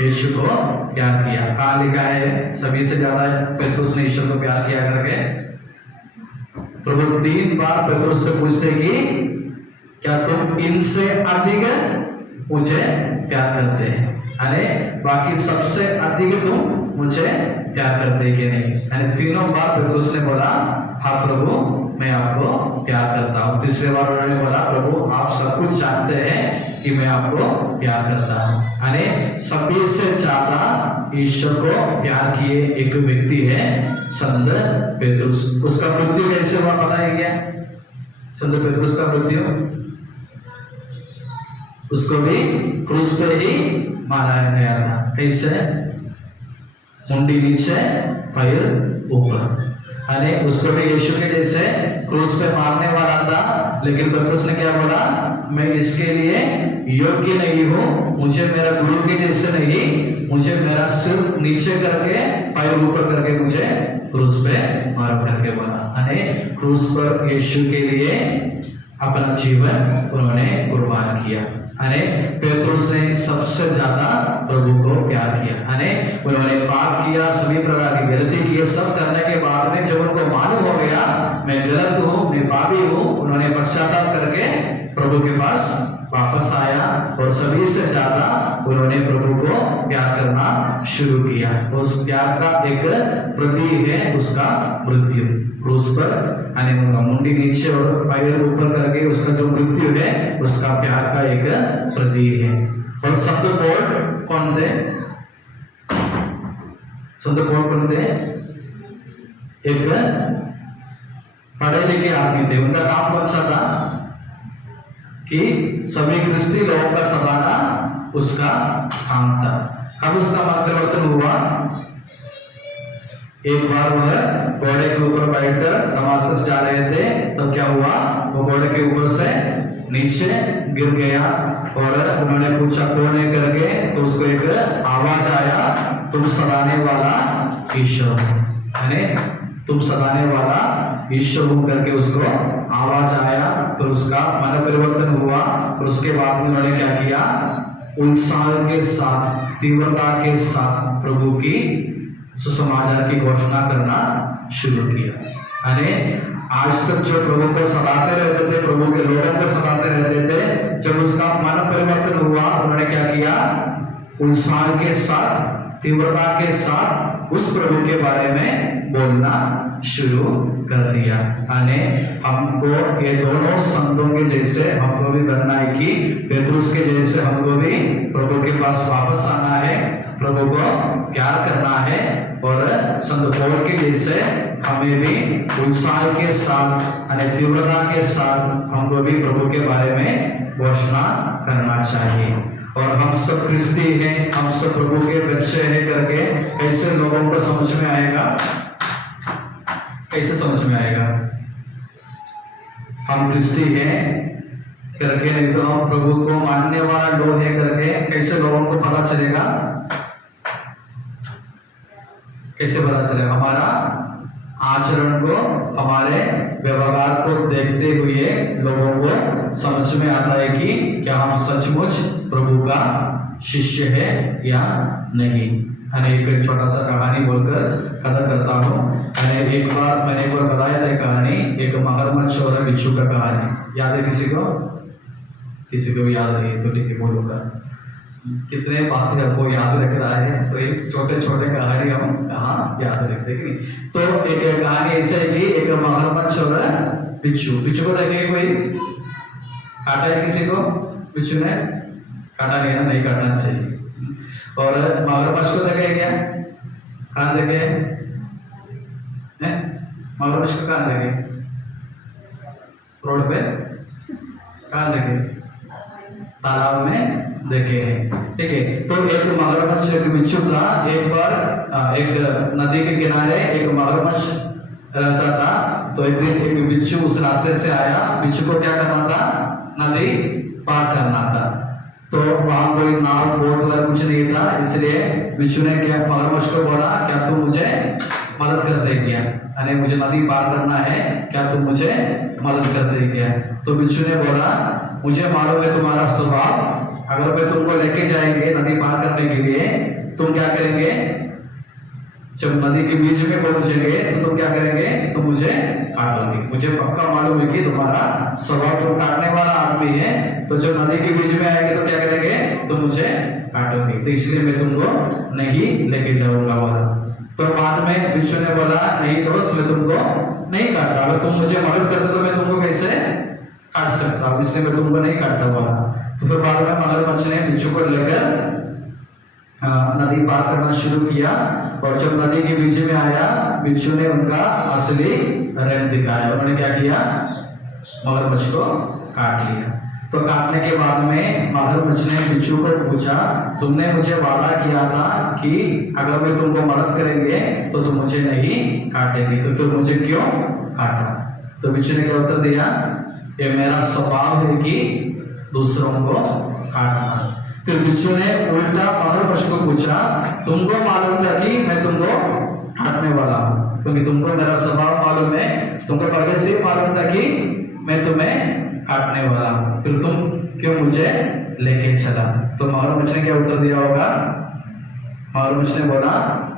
यीशु को प्यार किया। कहाँ लिखा है सभी से ज्यादा पेतरुस ने यीशु को प्यार किया करके? प्रभु 3 बार पेतरुस से पूछते कि क्या तुम इनसे अधिक मुझे प्यार करते हैं, यानी बाकी सबसे अधिक तुम मुझे प्यार करते कि नहीं? यानी 3 बार पेतरुस ने बोला हाँ प्रभु मैं आपको प्यार करता हूँ। तीसरे बार उन्होंने बोला प्रभु आप सब कुछ जानते हैं कि मैं आपको प्यार करता हूँ। यानी सभी से ज्यादा ईश्वर को प्यार किए एक व्यक्ति है संत पेतरुस। उसका मृत्यु कैसे हुआ पता है क्या? संत पेतरुस का मृत्यु, उसको भी क्रूस पर ही मारा गया था। कैसे? मुंडी नीचे पैर ऊपर, यानी उसको भी यीशु के जैसे क्रूस पे मारने वाला था, लेकिन पतरस ने क्या बोला, मैं इसके लिए योग्य नहीं हूँ, मुझे मेरा गुरु के जैसे नहीं, मुझे मेरा सिर नीचे करके पैर ऊपर करके मुझे क्रूस पे मारो करके बोला। यानी क्रूस पर यीशु के लिए अपना जीवन उन्होंने कुर्बान किया। अने पेट्रोस ने सबसे ज्यादा प्रभु को प्यार किया। अने उन्होंने पाप किया, सभी प्रकार की गलती की, सब करने के बाद में जब उनको मालूम हो गया मैं गलत हूँ, मैं पापी हूँ, उन्होंने पश्चाताप करके प्रभु के पास वापस आया और सभी से ज्यादा उन्होंने प्रभु को प्यार करना शुरू किया। उस प्यार का एक प्रतीक है उसका मृत्यु क्रूस पर, यानी मुंडी नीचे और पैर ऊपर करके उसका जो मृत्यु है उसका प्यार का एक प्रतीक है। और संत पौल कौन थे? संत पौल कौन थे? एक पढ़े लिखे आदमी थे। उनका काम कौन सा था कि सभी ख्रिस्ती लोगों का सताना उसका काम था। कब उसका मन परिवर्तन हुआ? एक बार वह घोड़े के ऊपर बैठकर दमास्कस जा रहे थे, तब क्या हुआ? वो घोड़े के ऊपर से नीचे गिर गया और उन्होंने पूछा कौन है करके, तो उसको एक आवाज आया, तुम सताने वाला ईश्वर, यानी तुम सताने वाला ईश्वर हूं करके उसको आवाज आया। तो उसका मन परिवर्तन हुआ और उसके बाद में उन्होंने क्या किया? उत्साह के साथ, तीव्रता के साथ प्रभु की सुसमाचार की घोषणा करना शुरू किया। यानी आज तक जो प्रभु को सताते रहते थे, प्रभु के लोगों को सताते रहते थे, जब उसका मन परिवर्तन हुआ उन्होंने क्या किया? उत्साह के साथ, तीव्रता के साथ उस प्रभु के बारे में बोलना शुरू कर दिया। यानी हमको ये दोनों संतों के जैसे हमको भी बनना है कि पेट्रुस के जैसे हमको भी प्रभु के पास वापस आना है, प्रभु को प्यार करना है और संत पौल के जैसे हमें भी उत्साह के साथ, यानी तीव्रता के साथ हमको भी प्रभु के बारे में घोषणा करना चाहिए। और हम सब ख्रिस्ती हैं, हम सब प्रभु के बच्चे हैं करके कैसे लोगों को समझ में आएगा? कैसे समझ में आएगा हम ख्रिस्ती हैं करके? नहीं तो हम प्रभु को मानने वाला लोग है करके कैसे लोगों को पता चलेगा? कैसे पता चलेगा? हमारा आचरण को, हमारे व्यवहार को देखते हुए लोगों को समझ में आता है कि क्या हम सचमुच प्रभु का शिष्य है या नहीं। मैंने एक छोटा सा कहानी बोलकर खत्म करता हूँ। मैंने एक बार बताया था कहानी, एक मगरमच्छ और बिच्छू का कहानी। याद है किसी को? किसी को भी याद है तो ठीक है बोलूँगा। कितने बातें आपको याद रख रहा है, तो एक छोटे छोटे कहानी हम कहाँ याद रखते कि नहीं। तो एक कहानी ऐसे है कि एक मगरमच्छ और बिच्छू को देखेंगे, कोई काटा है किसी को? बिच्छू ने काटा गया, नहीं काटना चाहिए। और मगरमच्छ को देखे क्या? कहाँ देखे? मगरमच्छ को कहाँ देखे? रोड पे? कहाँ देखे? तालाब में देखे हैं। ठीक है, तो एक मगरमच्छ एक बिच्छू था। एक बार एक नदी के किनारे एक मगरमच्छ रहता था। तो एक दिन एक बिच्छू उस रास्ते से आया। बिच्छू को क्या करना था? नदी पार करना था। तो वहां कोई नाव बोट वगैरह कुछ नहीं था, इसलिए बिच्छू ने क्या मगरमच्छ को बोला, क्या तुम मुझे मदद करते क्या? अरे मुझे नदी पार करना है, क्या तुम मुझे मदद करते क्या? तो बिच्छू ने बोला, मुझे मालूम है तुम्हारा स्वभाव, अगर मैं तुमको लेके जाएंगे नदी पार करने के लिए, तुम क्या करेंगे? जब नदी के बीच में पहुंचेंगे तो तुम क्या करेंगे? तो मुझे काटोगे। मुझे पक्का मालूम है कि तुम्हारा स्वभाव तो काटने वाला आदमी है, तो जब नदी के बीच में आएंगे तो क्या करेंगे? तो मुझे काटोगे, तो इसलिए मैं तुमको नहीं लेके जाऊंगा बोला। तो बाद में बिच्छू ने बोला, नहीं दोस्त, मैं तुमको नहीं काटता, अगर तुम मुझे मदद करते तो मैं तुमको कैसे काट सकता हूँ, इसलिए मैं तुमको नहीं काटता बोला। तो फिर बाद में मगरमच्छ ने बिच्छू को लेकर नदी पार करना शुरू किया। और जब नदी के बीच में आया, बिच्छू ने उनका असली रंग दिखाया। उन्होंने क्या किया? मगरमच्छ को काट लिया। तो काटने के बाद में मगरमच्छ ने बिच्छू को पूछा, तुमने मुझे वादा किया था कि अगर मैं तुमको मदद करेंगे तो तुम मुझे नहीं काटेंगे, तो फिर मुझे क्यों काटा? तो बिच्छू ने क्या उत्तर दिया? ये मेरा स्वभाव है कि दूसरों को काटना। फिर बिच्छू ने उल्टा मगरमच्छ को पूछा, तुमको मालूम था कि मैं तुमको काटने वाला हूँ, क्योंकि तुमको मेरा स्वभाव मालूम है, तुमको पहले से मालूम था कि मैं तुम्हें काटने वाला हूँ, फिर तुम क्यों मुझे लेके चला। तो मगरमच्छ ने क्या उत्तर दिया होगा? मगरमच्छ ने बोला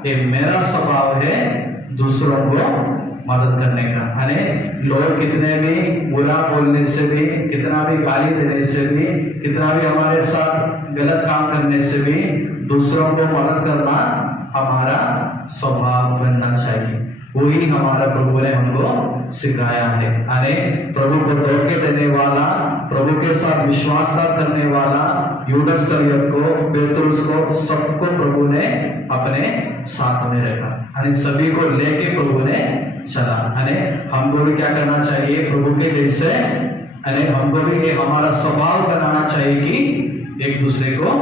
ये मेरा स्वभाव है दूसरों को मदद करने का। यानी लोग कितने भी बुरा बोलने से भी, कितना भी गाली देने से भी, कितना भी हमारे साथ गलत काम करने से भी दूसरों को मदद करना हमारा स्वभाव बनना चाहिए। वही हमारा प्रभु ने हमको सिखाया है। यानी प्रभु को धोखे देने वाला, प्रभु के साथ विश्वासघात करने वाला यूदास इस्करियोत को, पेतरुस को, सबको प्रभु ने अपने साथ में रखा। यानी सभी को लेके प्रभु ने चला। यानी हमको भी क्या करना चाहिए? प्रभु के जैसे यानी हमको भी ये हमारा स्वभाव बनाना चाहिए कि एक दूसरे को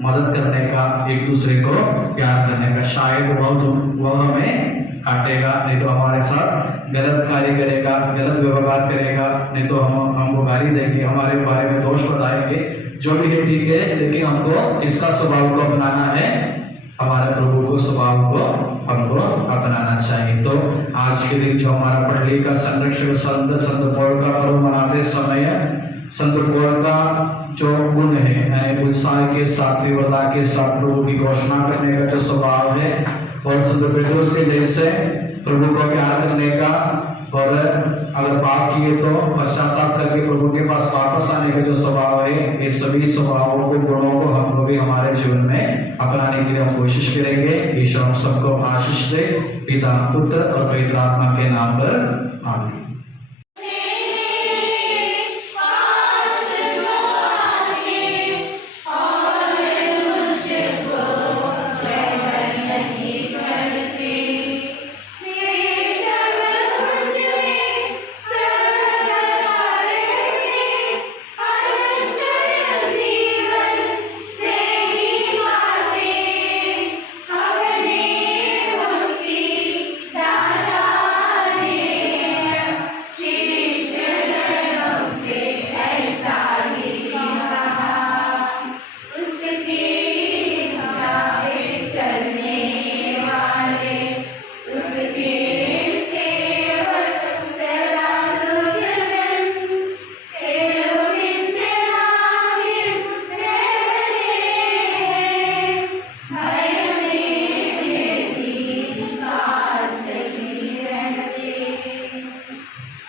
मदद करने का, एक दूसरे को प्यार करने का। शायद वह हमें काटेगा, नहीं तो हमारे साथ गलत कार्य करेगा, गलत व्यवहार करेगा, नहीं तो हमको गाली देंगे, हमारे बारे में दोष बताएंगे, जो भी है ठीक है, लेकिन हमको इसका स्वभाव को अपनाना है, हमारे प्रभु को स्वभाव को हमको अपनाना चाहिए। तो आज के दिन जो हमारा पढ़ली का संरक्षक संत पौल का पर्व मनाते समय संत पौल का जो गुण है, उत्साह के साथ, तीव्रता के साथ प्रभु की घोषणा करने का जो स्वभाव है, और संत पेट्रोस के जैसे प्रभु को प्यार करने का, और अगर पाप किए तो पश्चाताप करके प्रभु के पास वापस आने का जो स्वभाव है, ये सभी स्वभावों को, गुणों को हमको भी हमारे जीवन में अपनाने के लिए हम कोशिश करेंगे। ईश्वर हम सबको आशीष दे। पिता, पुत्र और पवित्र आत्मा के नाम पर आमीन।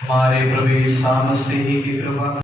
हमारे प्रभु यीशु मसीह की कृपा,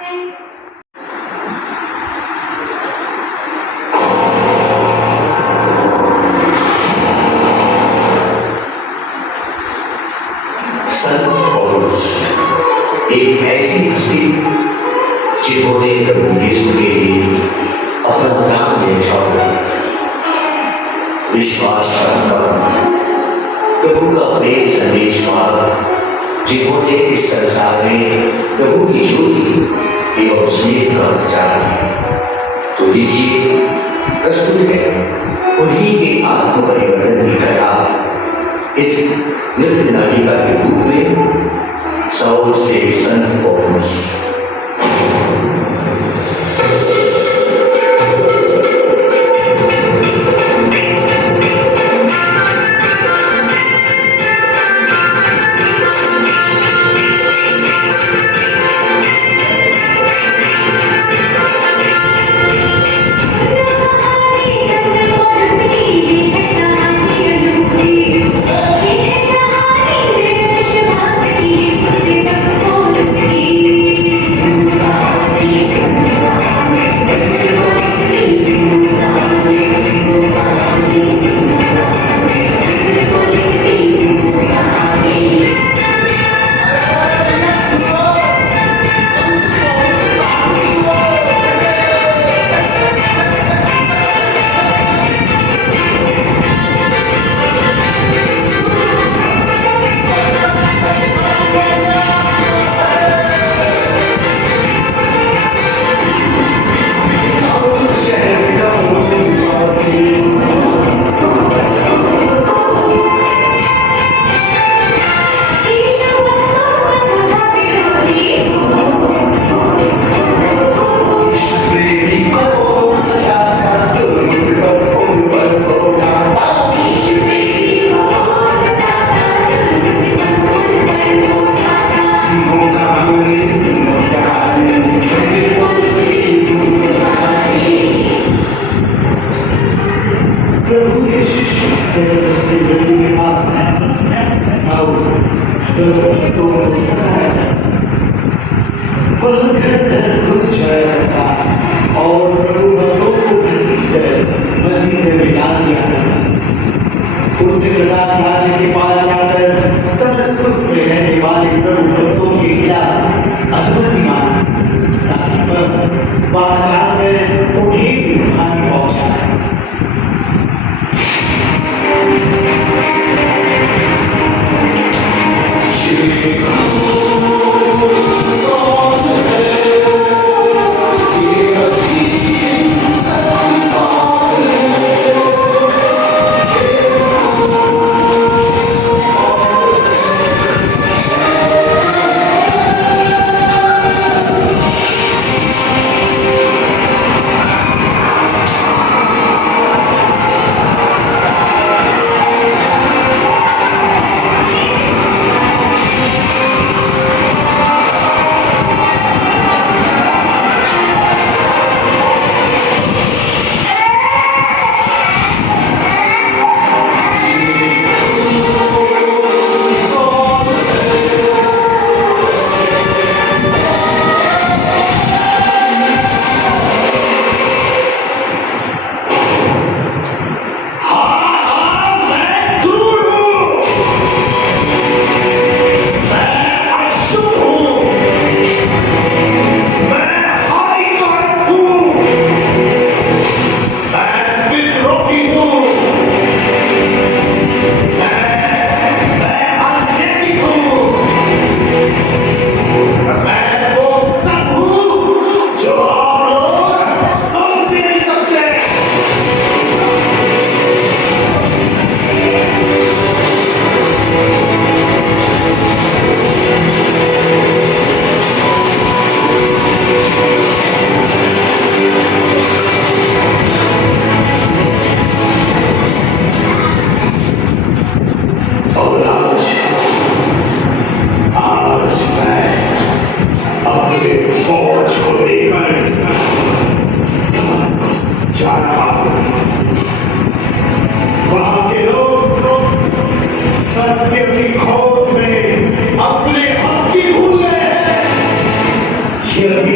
संत पौलुस एक ऐसी हस्ती जिन्होंने प्रभु यीशु के लिए अपना प्राण न्यौछावर किया। विश्वास प्रभु का प्रेम संदेश पाल जिन्होंने इस संसार में प्रभु की ज्योति एवं स्नेह का प्रचार किया। तो लीजिए प्रस्तुत है उन्हीं के आत्म परिवर्तन की कथा इस नृत्य नाटिका के रूप में साउल से संत पौलुस। और प्रभु भक्तों को घसीटकर मंदिर में डाल दिया। उसने प्रताप राज्य के पास जाकर दमस्कुस में रहने वाले प्रभु भक्तों के खिलाफ अनुमति मांगी ताकि वह वहां जाकर उन्हें भी हानि पहुंचाए। He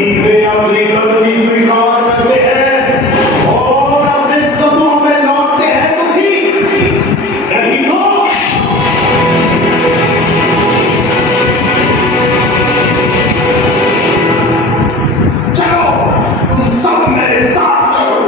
वे अपनी गलती स्वीकार करते हैं और अपने समूह में लौटते हैं तो ठीक, नहीं तो चलो, तुम सब मेरे साथ चलो।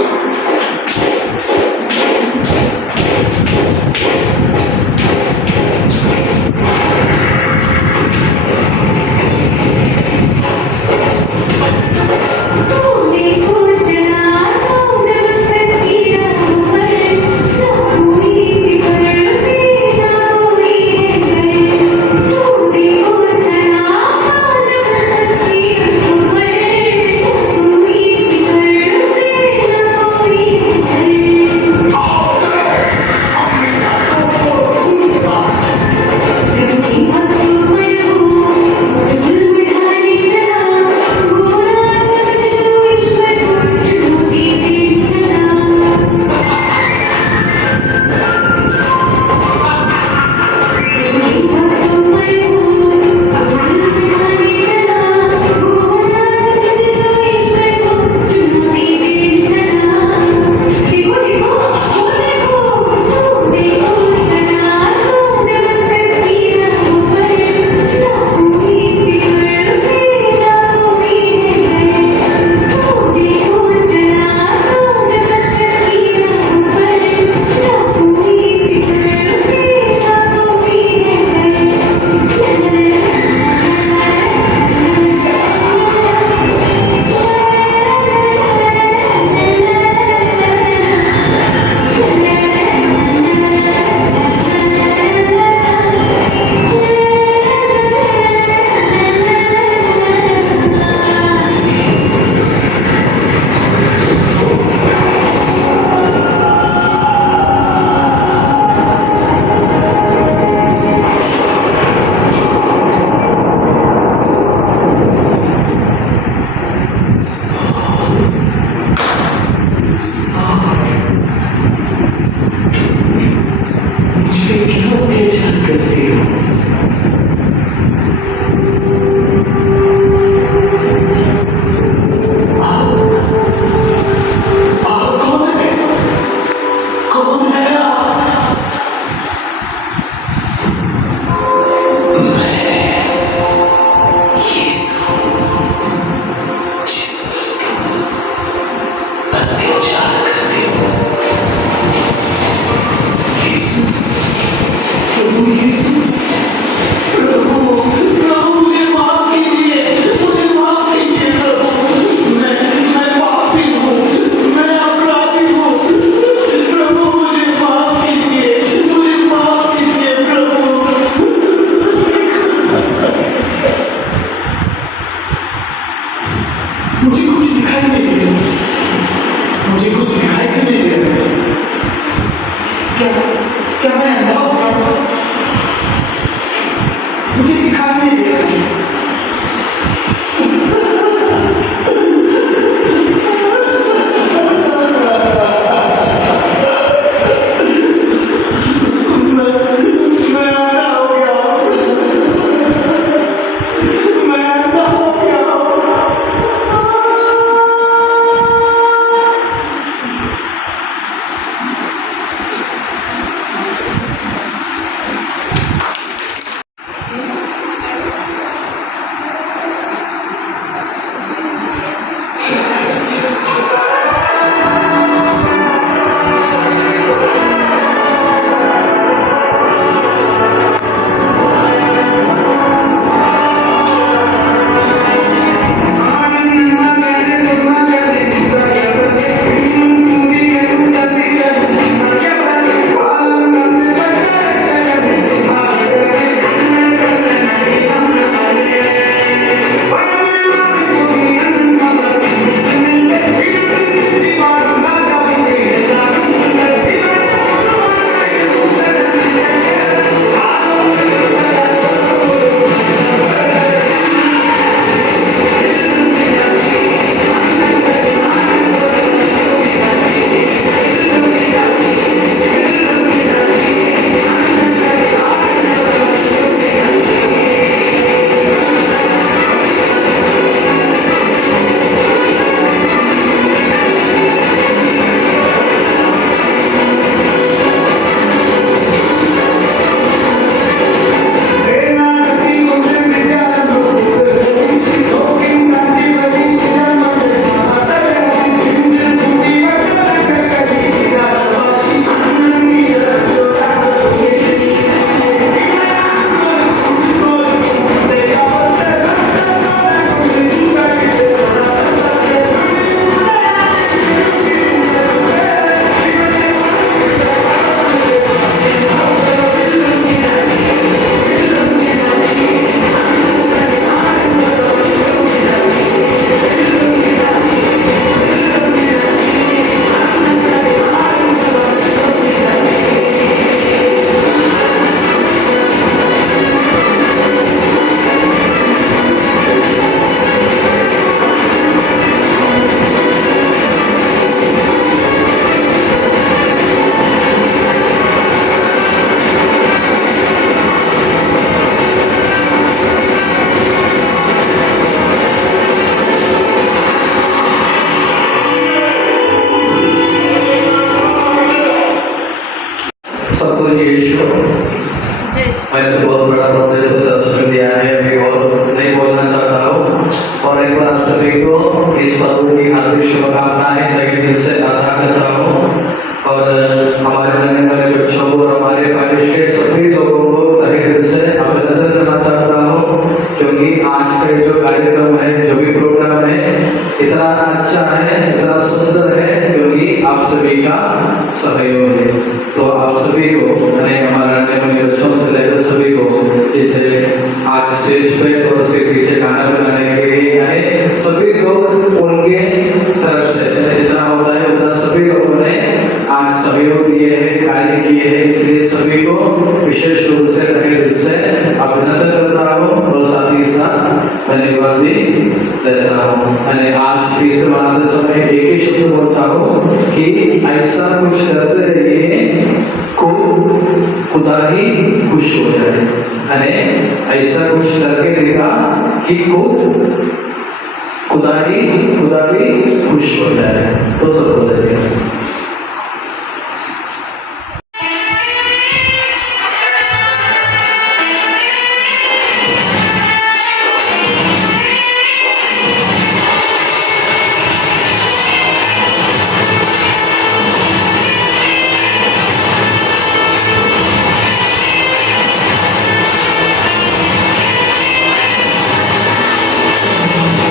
यीशु, मैंने तो बहुत बड़ा प्रोजेक्ट तो दर्शन दिया है, मैं और नहीं बोलना चाहता हूँ। और एक बार आप सभी को इस पर्व की हार्दिक शुभकामनाएं तहे दिल से अदा करता हूँ। और हमारे रहने वाले बच्चों को और हमारे कॉलेज के सभी लोगों को तहे दिल से अभिनंदन करना चाहता हूँ, क्योंकि आज का ये जो कार्यक्रम है, जो भी प्रोग्राम है, इतना अच्छा है, इतना सुंदर है, क्योंकि आप सभी का सहयोग है। तो आप सभी को, हमारे रहने वाले बच्चों से लेकर सभी को, जैसे आज स्टेज पे और उसके पीछे खाना बनाने के लिए आए सभी लोग, उनके तरफ से जितना होता है उतना सभी लोगों ने आज सहयोग दिए हैं, कार्य किए हैं, इसलिए सभी को विशेष रूप से तहे दिल से अभिनंदन करता हूँ और साथ ही साथ धन्यवाद भी देता हूँ। मैंने आज फीस मनाते समय एक ही शब्द बोलता हूँ कि ऐसा कुछ करते रहिए खुदा ही खुश हो जाए। अरे ऐसा कुछ करके देखा कि खुदा भी खुश हो जाए, तो सब हो जाएगा।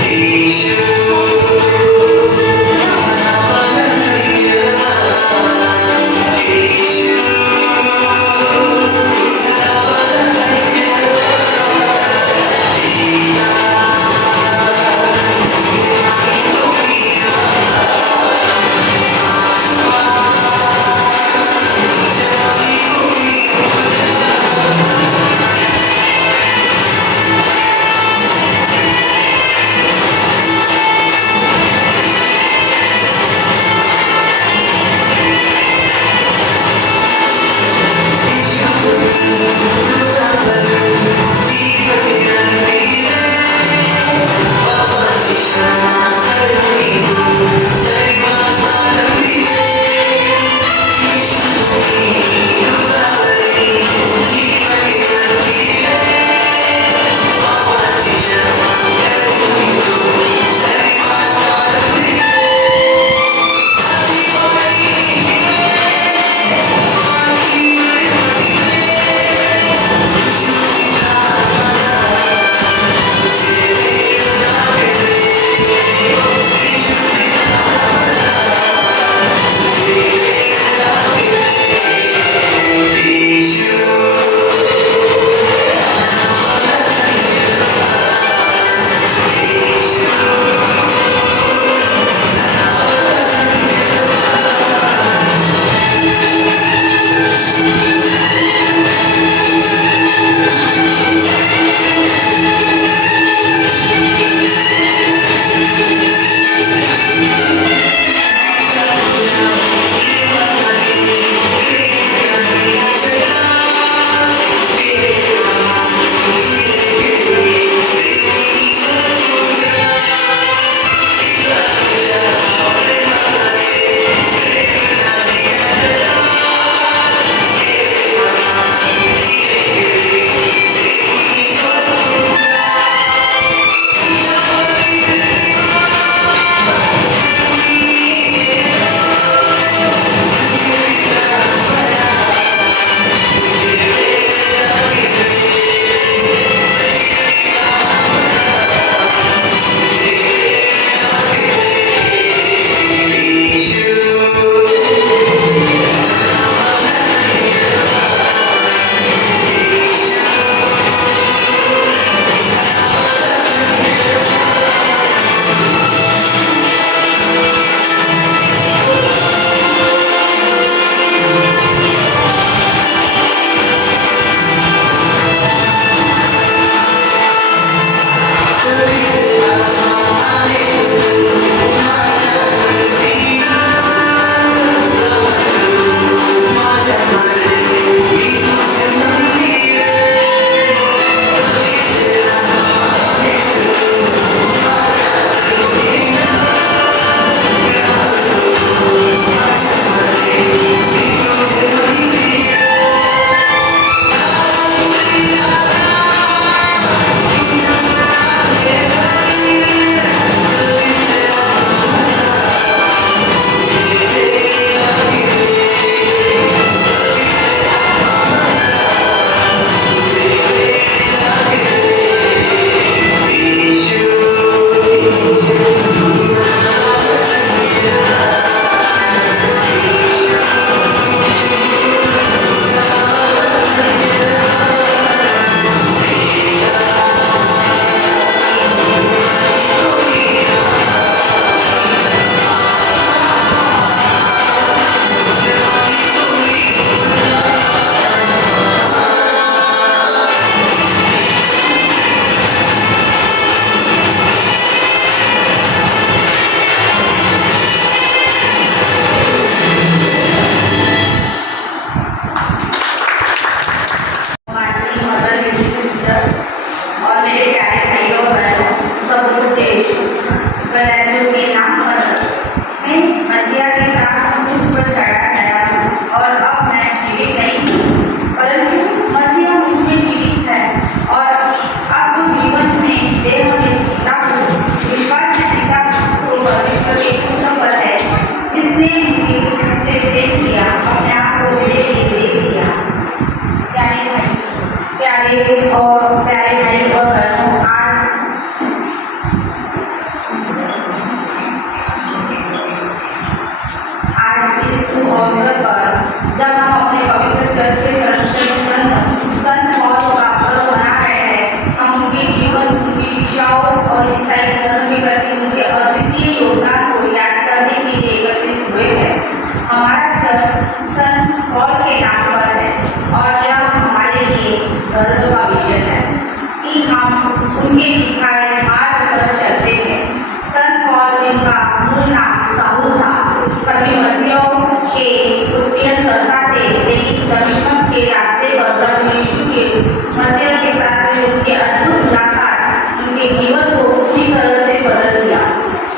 ईशु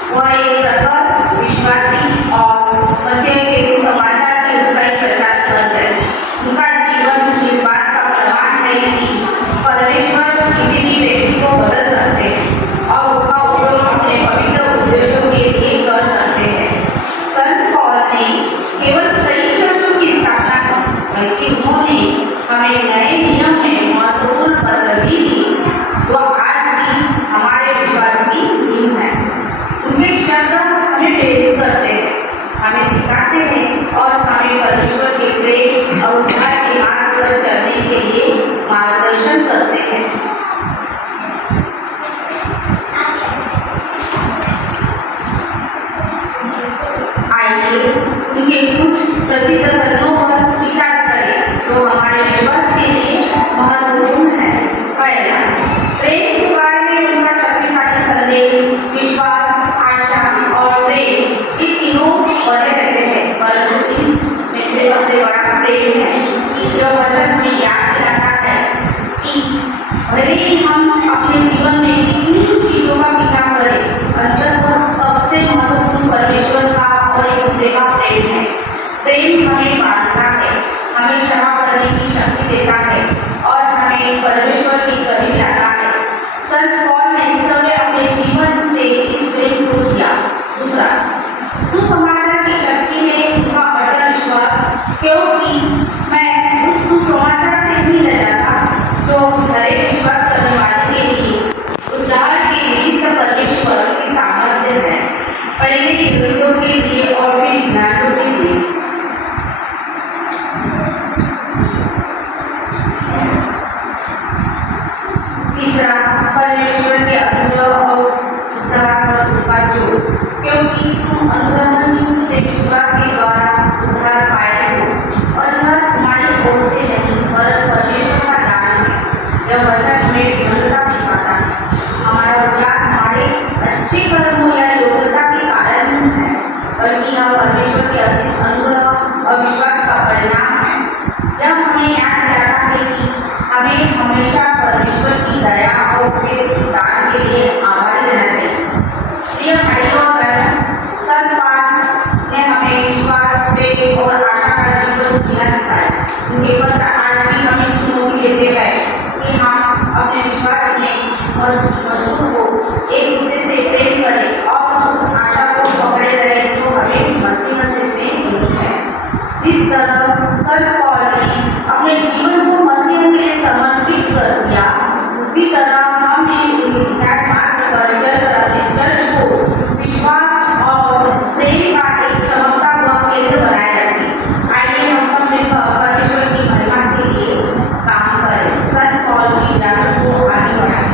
वह एक प्रखर विश्वासी और मसीह के सुसमाचार के उत्साही प्रचारक बन गए। उनका जीवन इस बात का प्रमाण है कि परमेश्वर किसी भी व्यक्ति को बदल सकते हैं और उसका उपयोग अपने पवित्र उद्देश्यों के लिए कर सकते हैं। संत पौल ने केवल कई चर्चों की स्थापना की, बल्कि उन्होंने हमें नए नियम में महत्वपूर्ण पत्र भी दिए, जो आज भी हमारे विश्वास की नींव है। उनके शब्द हमें प्रेरित करते हैं, हमें सिखाते हैं और हमें परमेश्वर के प्रेम और उद्धार के मार्ग पर चलने के लिए मार्गदर्शन करते हैं। आइए उनके कुछ प्रसिद्ध कथनों पर विचार करें जो हमारे विश्वास के लिए महत्वपूर्ण है। पहला, प्रेम के बारे में उनका शक्तिशाली संदेश विश्वास, आशा और प्रेम, ये तीनों बने रहते हैं, परंतु इसमें से सबसे बड़ा प्रेम है जो वचन में याद दिलाता है कि भले ही हम अपने जीवन में किसी चीजों का पीछा करें, अंततः सबसे महत्वपूर्ण परमेश्वर का और एक दूसरे का प्रेम है। प्रेम हमें बांधता है, हमें क्षमा करने की शक्ति देता है और हमें परमेश्वर के करीब लाता है। संत पौल ने इस समय अपने जीवन से इस प्रेम को जिया। दूसरा, सुसमाचार की शक्ति में उनका अटल विश्वास, क्योंकि मैं उस सुसमाचार से नहीं ले जाता जो हरेक विश्वास करने वाले के लिए उद्धार के निमित्त परमेश्वर की सामर्थ्य है, पहले यहूदियों के लिए और फिर यूनानियों के लिए। तीसरा, परमेश्वर के अनुग्रह और उद्धार पर उनका जोर, क्योंकि तुम अनुग्रह से विश्वास के द्वारा उद्धार पाए हो और यह तुम्हारी ओर से नहीं पर परमेश्वर का दान है। यह वचन में दृढ़ता सिखाता है। हमारा उद्धार हमारे अच्छे कर्मों या योग्यता के कारण नहीं है, बल्कि यह परमेश्वर के असीम अनुग्रह और विश्वास का परिणाम है। यह हमें याद दिलाता है कि हमें हमेशा परमेश्वर की दया और उसके दान के लिए आभारी रहना चाहिए। प्रिय भाइयों और बहनों, संत पौल ने हमें विश्वास, प्रेम और आशा का जीवन जीना सिखाया। उनके पत्र आज भी हमें चुनौती देते हैं कि हम अपने विश्वास में मजबूत हो, एक दूसरे से प्रेम करें और उस आशा को पकड़े रहे जो हमें मसीह से प्रेम मिली है। जिस तरह संत पौल ने अपने जीवन को मसीह के लिए समर्पित कर दिया, उसी तरह हम भी उनके मार्ग पर चल रहे चर्च को विश्वास और प्रेम का एक चमकता हुआ केंद्र बनाए रखें। आइए हम सब मिलकर परमेश्वर की महिमा के लिए काम करें, संत पौल की विरासत को आगे बढ़ाएं।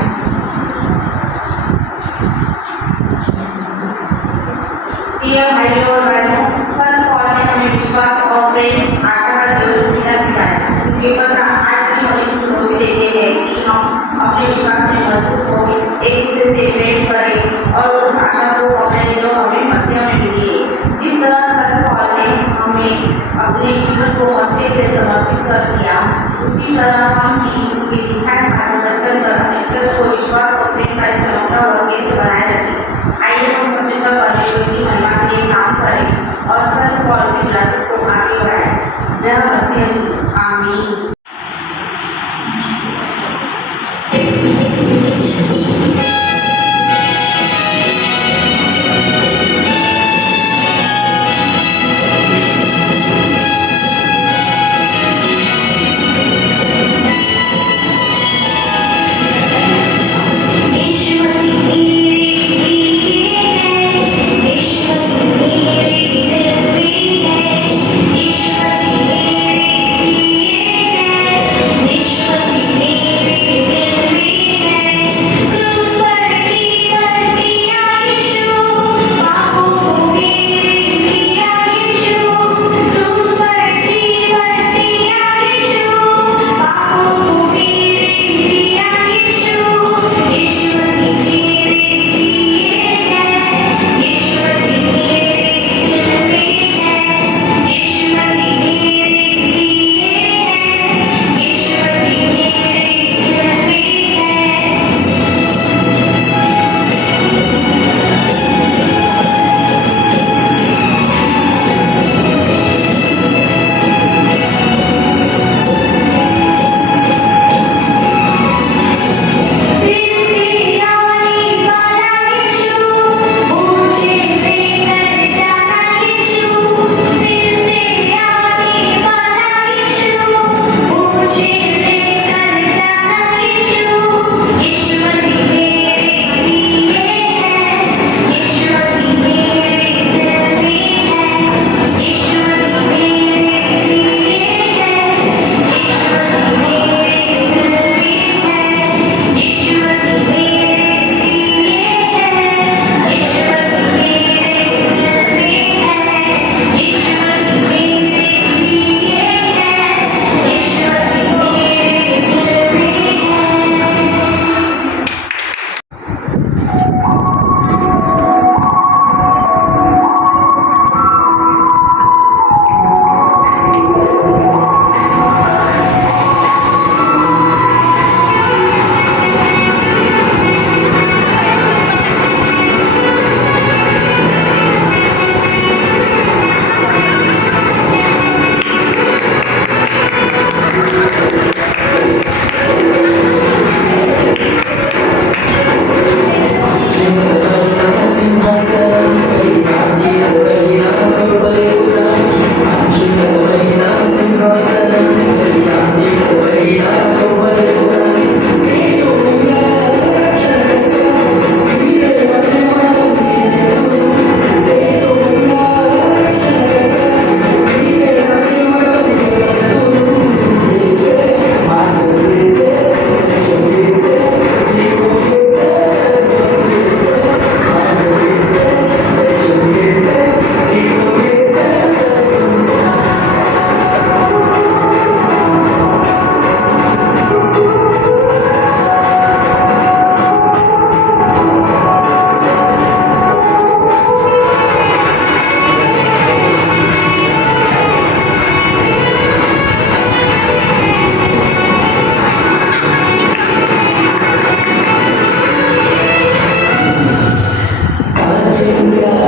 प्रिय भाइयों और बहनों, संत पौल ने हमें विश्वास और प्रेम, आशा का जीवन जीना सिखाया। उनके पत्र आज भी हमें चुनौती देते हैं कि हम अपने विश्वास में मजबूत हो, एक दूसरे से प्रेम करें और उस आशा को पकड़ें जो हमें मसीह में मिली है। जिस तरह संत पौल ने हमें अपने जीवन को मसीह के लिए समर्पित कर दिया, उसी तरह हम भी उनके दिखाए मार्गदर्शन कर अपने चर्च को विश्वास और प्रेम का एक चमकता हुआ केंद्र बनाए रखें। आइए हम सभी का परमेश्वर की महिमा के लिए काम करें और संत पौल की विरासत को आगे बढ़ाएं। जय मसीह। आमीन। ईश्वर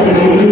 Hallelujah.